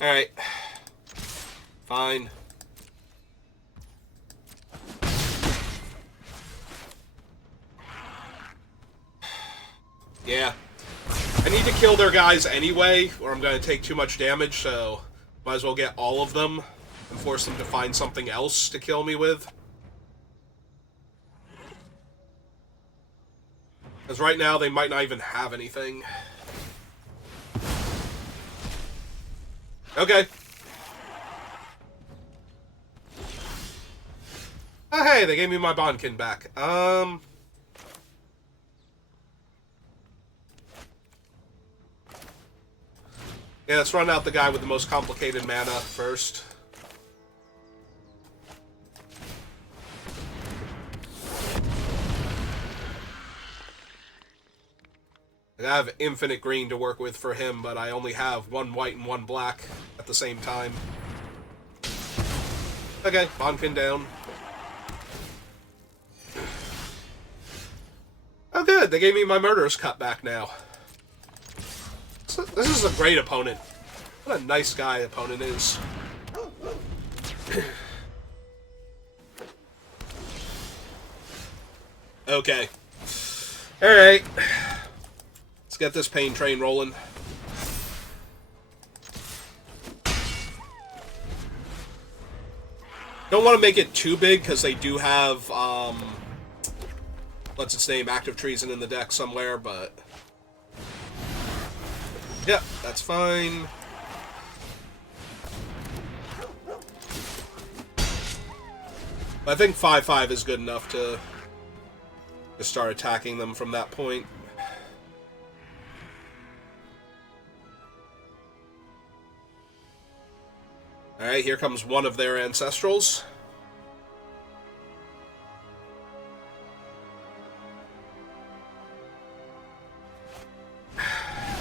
Alright. Fine. Yeah. I need to kill their guys anyway, or I'm going to take too much damage, so might as well get all of them and force them to find something else to kill me with. Because right now they might not even have anything. Okay. Oh, hey, they gave me my Bondkin back. Yeah, let's run out the guy with the most complicated mana first. I have infinite green to work with for him, but I only have 1 white and 1 black at the same time. Okay, Bondkin down. Oh good, they gave me my murderous cut back now. This is a great opponent. What a nice guy opponent is. Okay. Alright. Let's get this pain train rolling. Don't want to make it too big, because they do have, what's its name, active treason in the deck somewhere, but... Yep, that's fine. I think 5/5 is good enough to start attacking them from that point. Alright, here comes one of their ancestrals.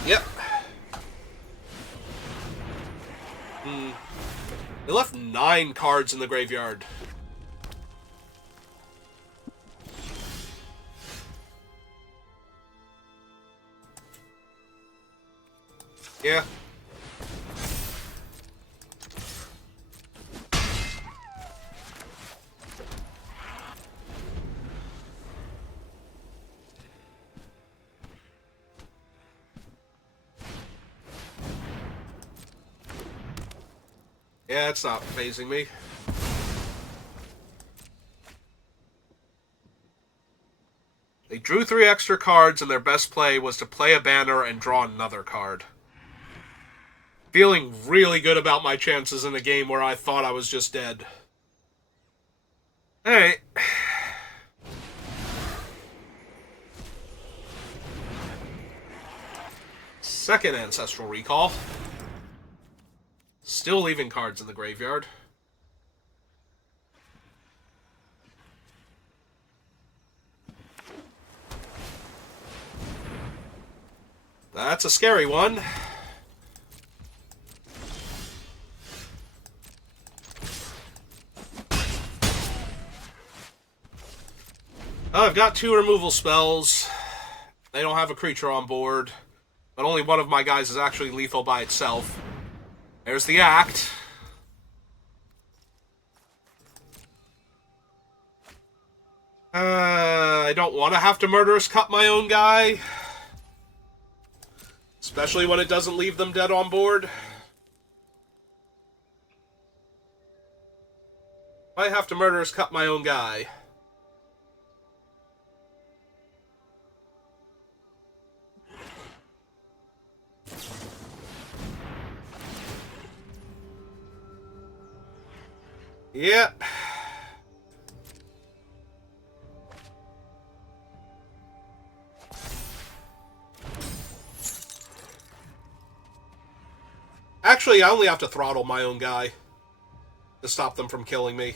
Yep. They left 9 cards in the graveyard. Yeah. Yeah, it's not phasing me. They drew 3 extra cards, and their best play was to play a banner and draw another card. Feeling really good about my chances in a game where I thought I was just dead. Alright. Second Ancestral Recall. Still leaving cards in the graveyard. That's a scary one. I've got 2 removal spells. They don't have a creature on board, but only one of my guys is actually lethal by itself. There's the Act. I don't want to have to Murderous Cut my own guy. Especially when it doesn't leave them dead on board. Might have to Murderous Cut my own guy. Yep. Actually, I only have to throttle my own guy to stop them from killing me.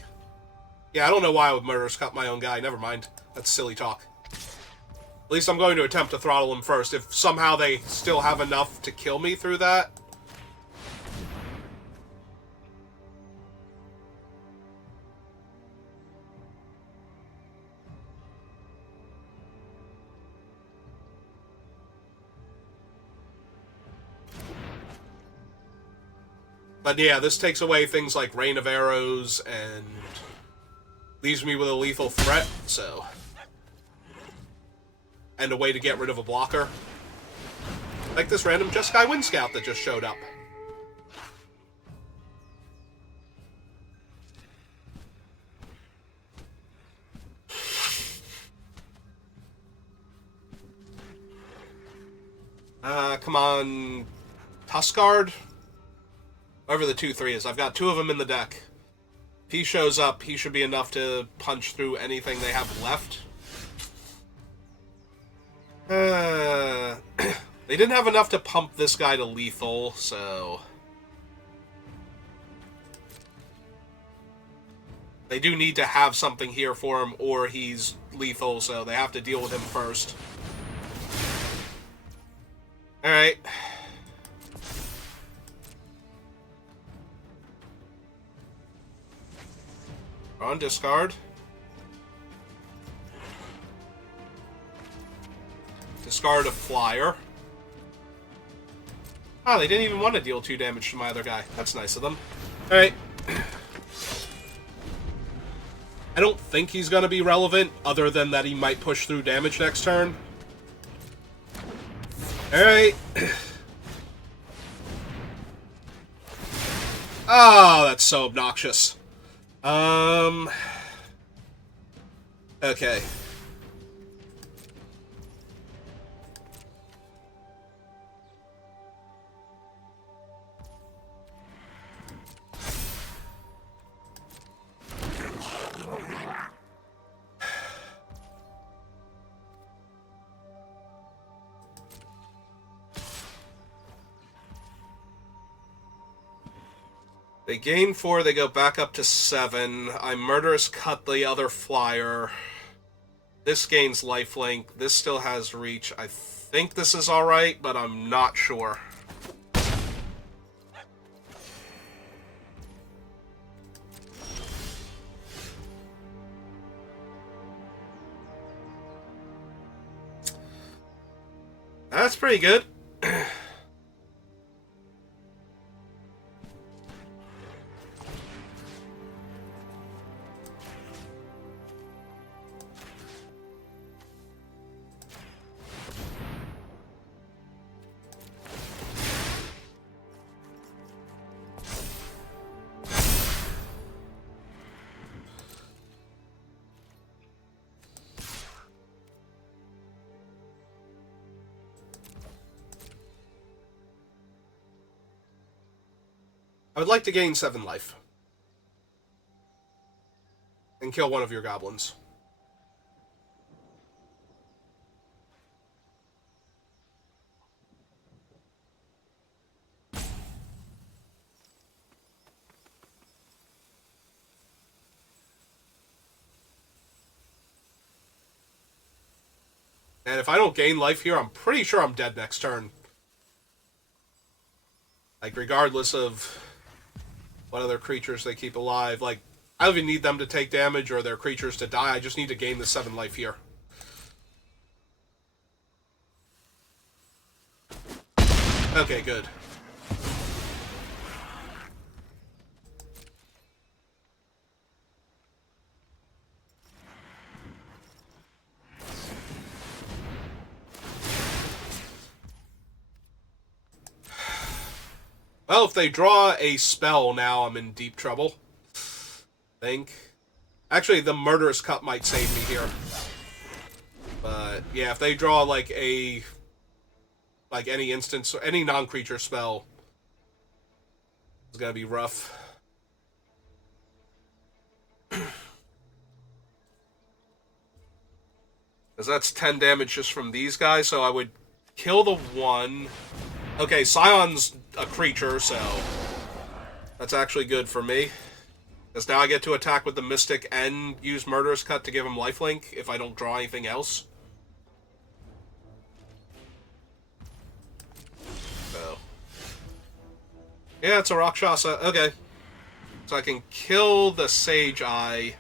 Yeah, I don't know why I would Murderous Cut my own guy. Never mind. That's silly talk. At least I'm going to attempt to throttle them first. If somehow they still have enough to kill me through that... But yeah, this takes away things like Rain of Arrows and leaves me with a lethal threat, so... And a way to get rid of a blocker. Like this random Jeskai Wind Scout that just showed up. Come on... Tuskard? Whoever the 2/3 is. I've got 2 of them in the deck. If he shows up, he should be enough to punch through anything they have left. They didn't have enough to pump this guy to lethal, so... They do need to have something here for him, or he's lethal, so they have to deal with him first. Alright. On discard. Discard a flyer. Oh, they didn't even want to deal 2 damage to my other guy. That's nice of them. Alright. I don't think he's going to be relevant, other than that he might push through damage next turn. Alright. Oh, that's so obnoxious. Okay. They gain 4, they go back up to 7. I Murderous Cut the other flyer. This gains lifelink. This still has reach. I think this is alright, but I'm not sure. That's pretty good. would like to gain 7 life. And kill one of your goblins. And if I don't gain life here, I'm pretty sure I'm dead next turn. Like, regardless of what other creatures they keep alive. Like, I don't even need them to take damage or their creatures to die. I just need to gain the 7 life here. Okay, good. Well, if they draw a spell now, I'm in deep trouble. I think. Actually, the Murderous Cut might save me here. But, yeah, if they draw, like, a... like, any instance, any non-creature spell, it's gonna be rough. Because that's 10 damage just from these guys, so I would kill the one... Okay, Scion's a creature, so that's actually good for me. Because now I get to attack with the Mystic and use Murderous Cut to give him lifelink if I don't draw anything else. So. Yeah, it's a Rakshasa. Okay. So I can kill the Sage Eye.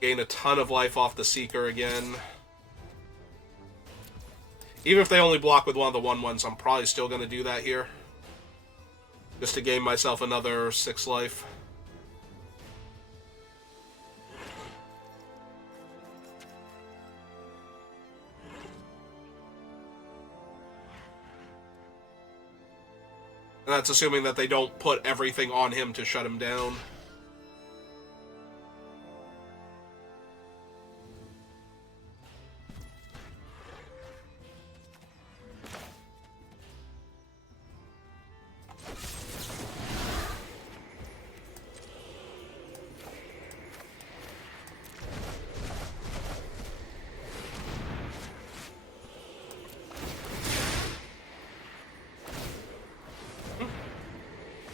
Gain a ton of life off the Seeker again. Even if they only block with one of the 1/1s, I'm probably still going to do that here. Just to gain myself another 6 life. And that's assuming that they don't put everything on him to shut him down.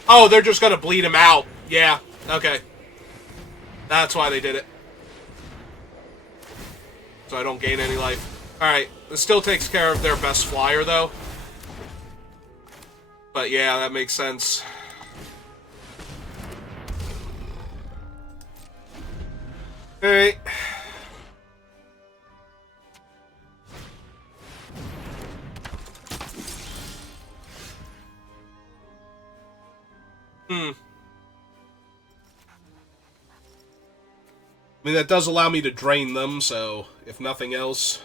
Oh, they're just gonna bleed him out. Yeah, okay. That's why they did it. So I don't gain any life. Alright, this still takes care of their best flyer, though. But yeah, that makes sense. Alright. I mean, that does allow me to drain them, so if nothing else.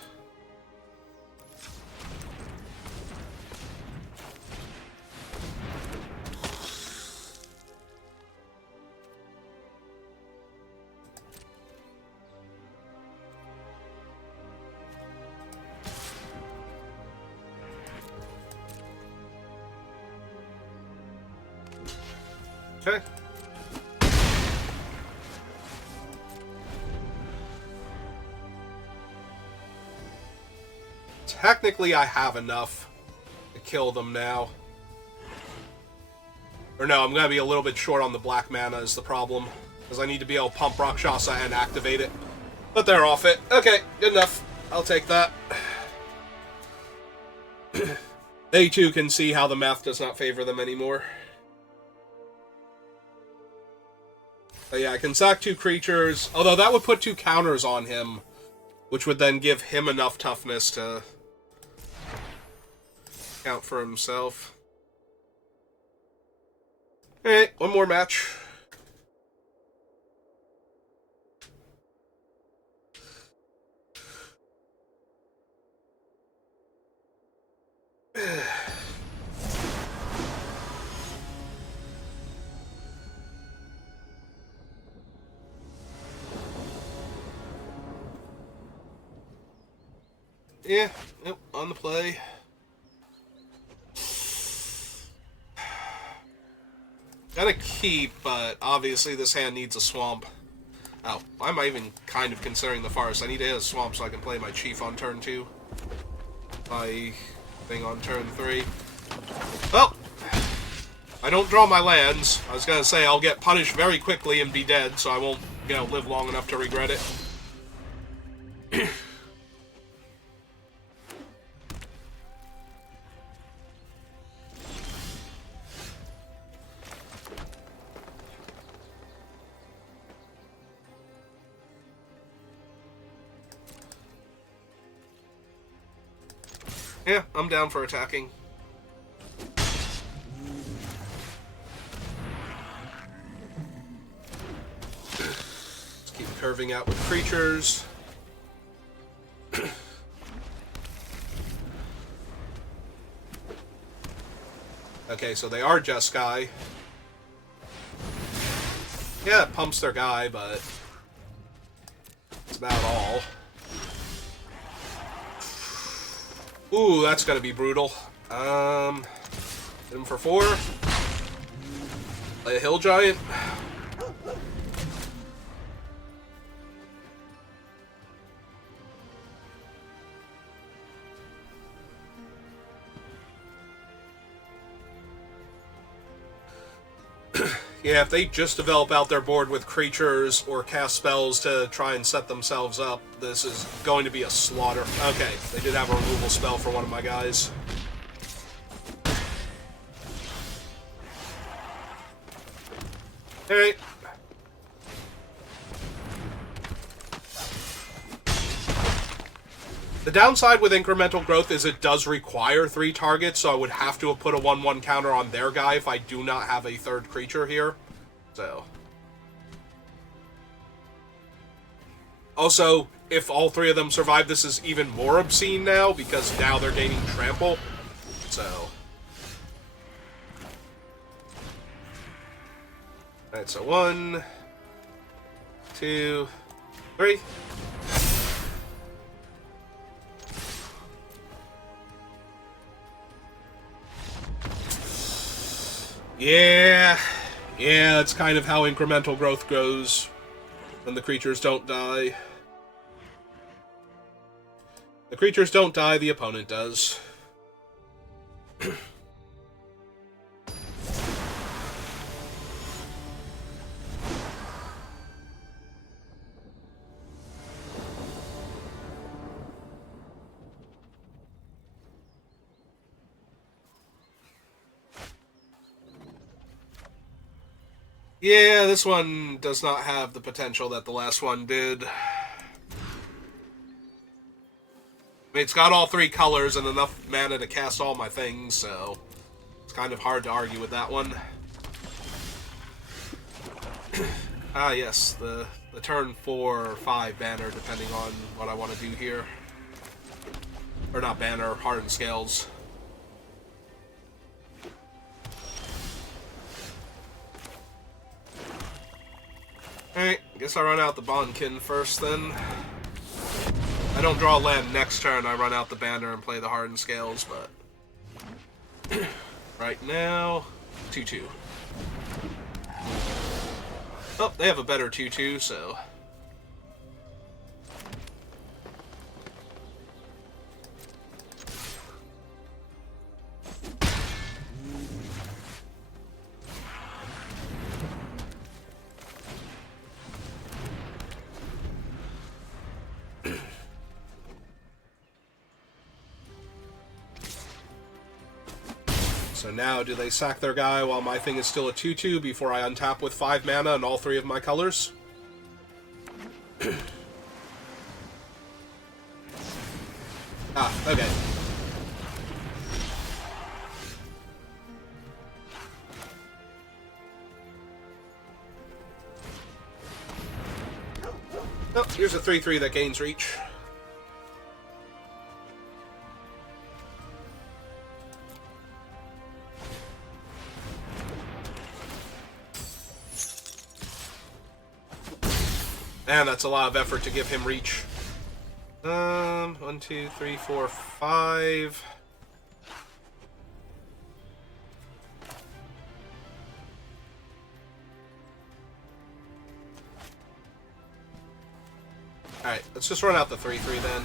Okay. Technically, I have enough to kill them now. Or no, I'm going to be a little bit short on the black mana is the problem. Because I need to be able to pump Rakshasa and activate it. But they're off it. Okay, good enough. I'll take that. They too can see how the math does not favor them anymore. But yeah, I can sack 2 creatures. Although that would put 2 counters on him. Which would then give him enough toughness to count for himself. Alright, one more match. Yeah, yep, on the play. gonna keep, but obviously this hand needs a swamp. Oh, why am I even kind of considering the forest? I need to hit a swamp so I can play my chief on turn 2. My thing on turn 3. Well, I don't draw my lands. I was gonna say I'll get punished very quickly and be dead, so I won't, live long enough to regret it. Yeah, I'm down for attacking. Let's keep curving out with creatures. Okay, so they are just guy. Yeah, it pumps their guy, but that's about all. Ooh, that's gonna be brutal. Hit him for 4. Play a hill giant. Yeah, if they just develop out their board with creatures or cast spells to try and set themselves up, this is going to be a slaughter. Okay, they did have a removal spell for one of my guys. Alright. The downside with incremental growth is it does require 3 targets, so I would have to have put a 1/1 counter on their guy if I do not have a 3rd creature here. So. Also, if all 3 of them survive, this is even more obscene now, because now they're gaining trample. So. Alright, so 1, 2, 3. Yeah, that's kind of how incremental growth goes when the creatures don't die. The creatures don't die, the opponent does. Yeah, this one does not have the potential that the last one did. I mean, it's got all 3 colors and enough mana to cast all my things, so it's kind of hard to argue with that one. Ah, yes, the turn 4 or 5 banner, depending on what I want to do here. Or not banner, hardened scales. Alright, I guess I run out the Bondkin first then. I don't draw land next turn, I run out the banner and play the hardened scales, but right now, 2/2. Oh, they have a better 2/2, so. So now, do they sack their guy while my thing is still a 2/2 before I untap with 5 mana and all 3 of my colors? Ah, okay. Oh, here's a 3/3 that gains reach. Man, that's a lot of effort to give him reach. 1, 2, 3, 4, 5. Alright, let's just run out the 3/3 then.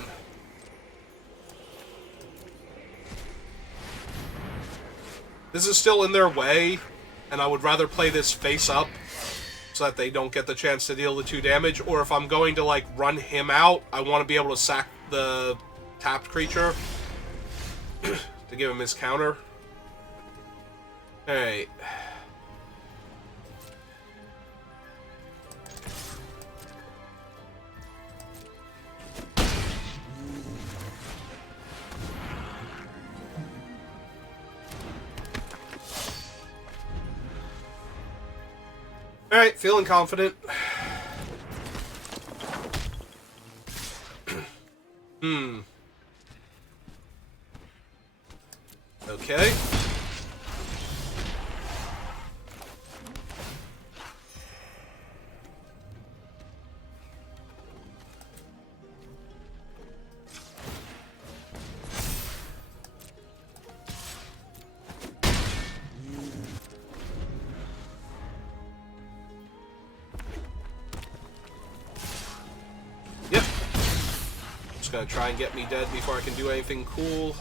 This is still in their way, and I would rather play this face up so that they don't get the chance to deal the 2 damage, or if I'm going to, like, run him out, I want to be able to sack the tapped creature to give him his counter. Alright. Alright, feeling confident. Okay. Yep. Just gonna try and get me dead before I can do anything cool.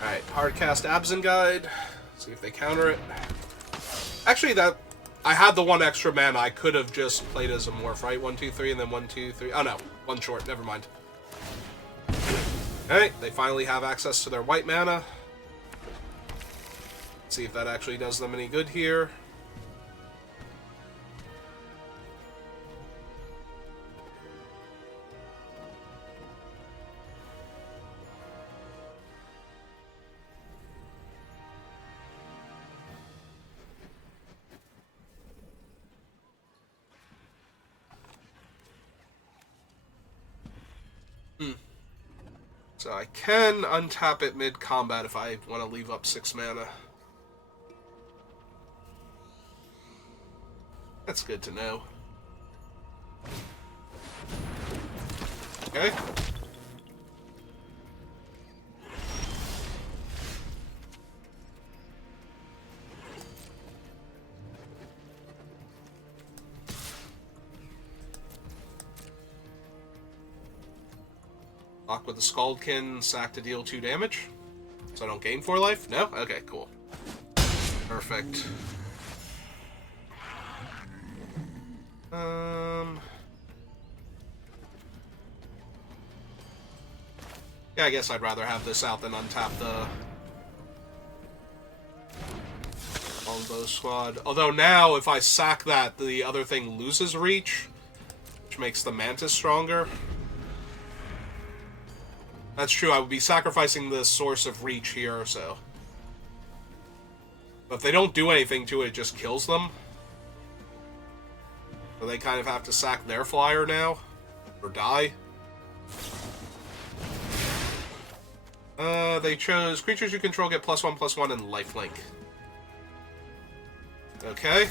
Alright, hardcast Absent Guide. See if they counter it. Actually, that I had the 1 extra mana. I could have just played as a morph, right? 1, 2, 3, and then 1, 2, 3. Oh no, 1 short. Never mind. Alright, they finally have access to their white mana. Let's see if that actually does them any good here. So I can untap it mid-combat if I want to leave up 6 mana. That's good to know. Okay. Lock with the Scaldkin, sack to deal 2 damage. So I don't gain 4 life? No? Okay, cool. Perfect. Yeah, I guess I'd rather have this out than untap the Longbow Squad. Although now, if I sack that, the other thing loses reach, which makes the Mantis stronger. That's true, I would be sacrificing the source of reach here, so. But if they don't do anything to it, it just kills them. So they kind of have to sack their flyer now. Or die. They chose creatures you control get +1/+1 and lifelink. Okay.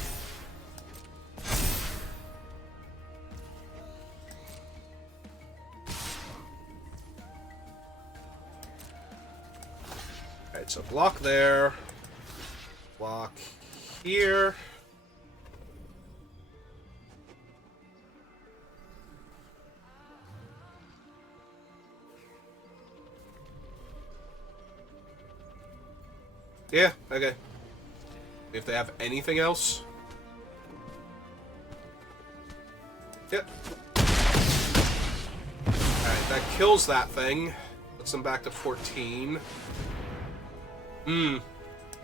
Alright, so block there. Block here. Yeah, okay. If they have anything else. Yep. Alright, that kills that thing. Puts them back to 14.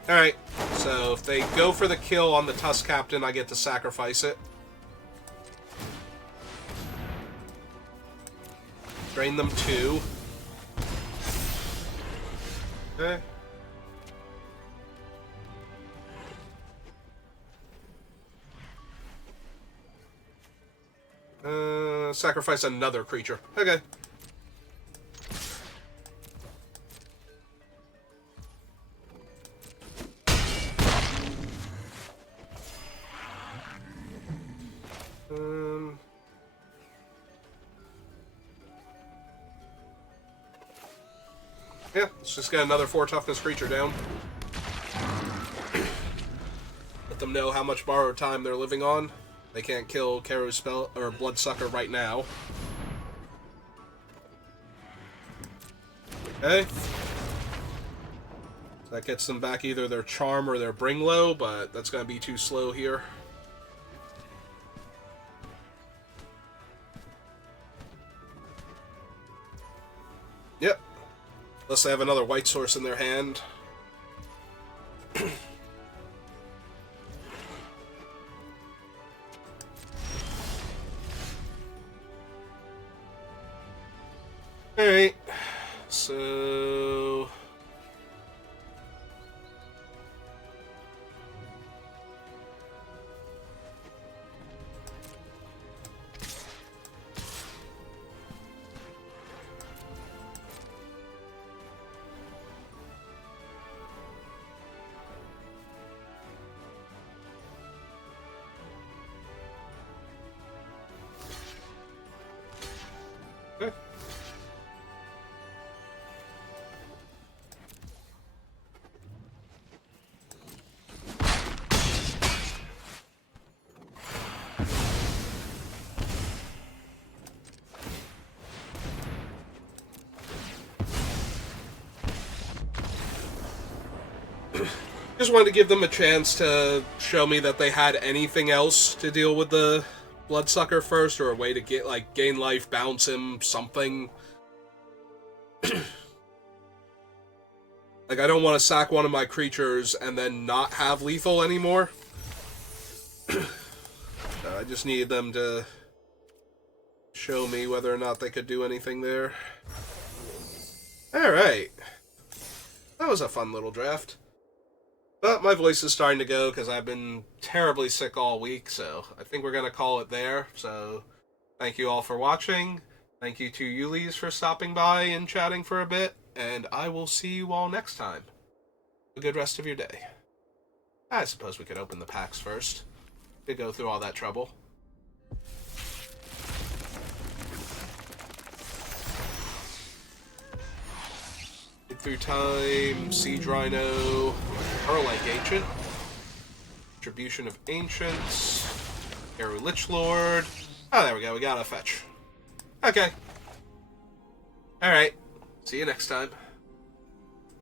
Alright, so if they go for the kill on the Tusk Captain, I get to sacrifice it. Drain them 2. Okay. Sacrifice another creature. Okay. Yeah, let's just get another 4 toughness creature down. Let them know how much borrowed time they're living on. They can't kill Karu's spell or Bloodsucker right now. Okay. So that gets them back either their Charm or their Bring Low, but that's going to be too slow here. Yep. Unless they have another white source in their hand. Alright. So... Okay. Just wanted to give them a chance to show me that they had anything else to deal with the Bloodsucker first, or a way to get gain life, bounce him, something. I don't want to sack one of my creatures and then not have lethal anymore. I just needed them to show me whether or not they could do anything there. Alright. That was a fun little draft. But my voice is starting to go because I've been terribly sick all week, so I think we're going to call it there. So, thank you all for watching. Thank you to Yuli's for stopping by and chatting for a bit, and I will see you all next time. Have a good rest of your day. I suppose we could open the packs first. To go through all that trouble. Through Time, Siege Rhino, Hurlike Ancient, Distribution of Ancients, Karu Lichlord. Oh, there we go, we got a fetch. Okay. Alright, see you next time.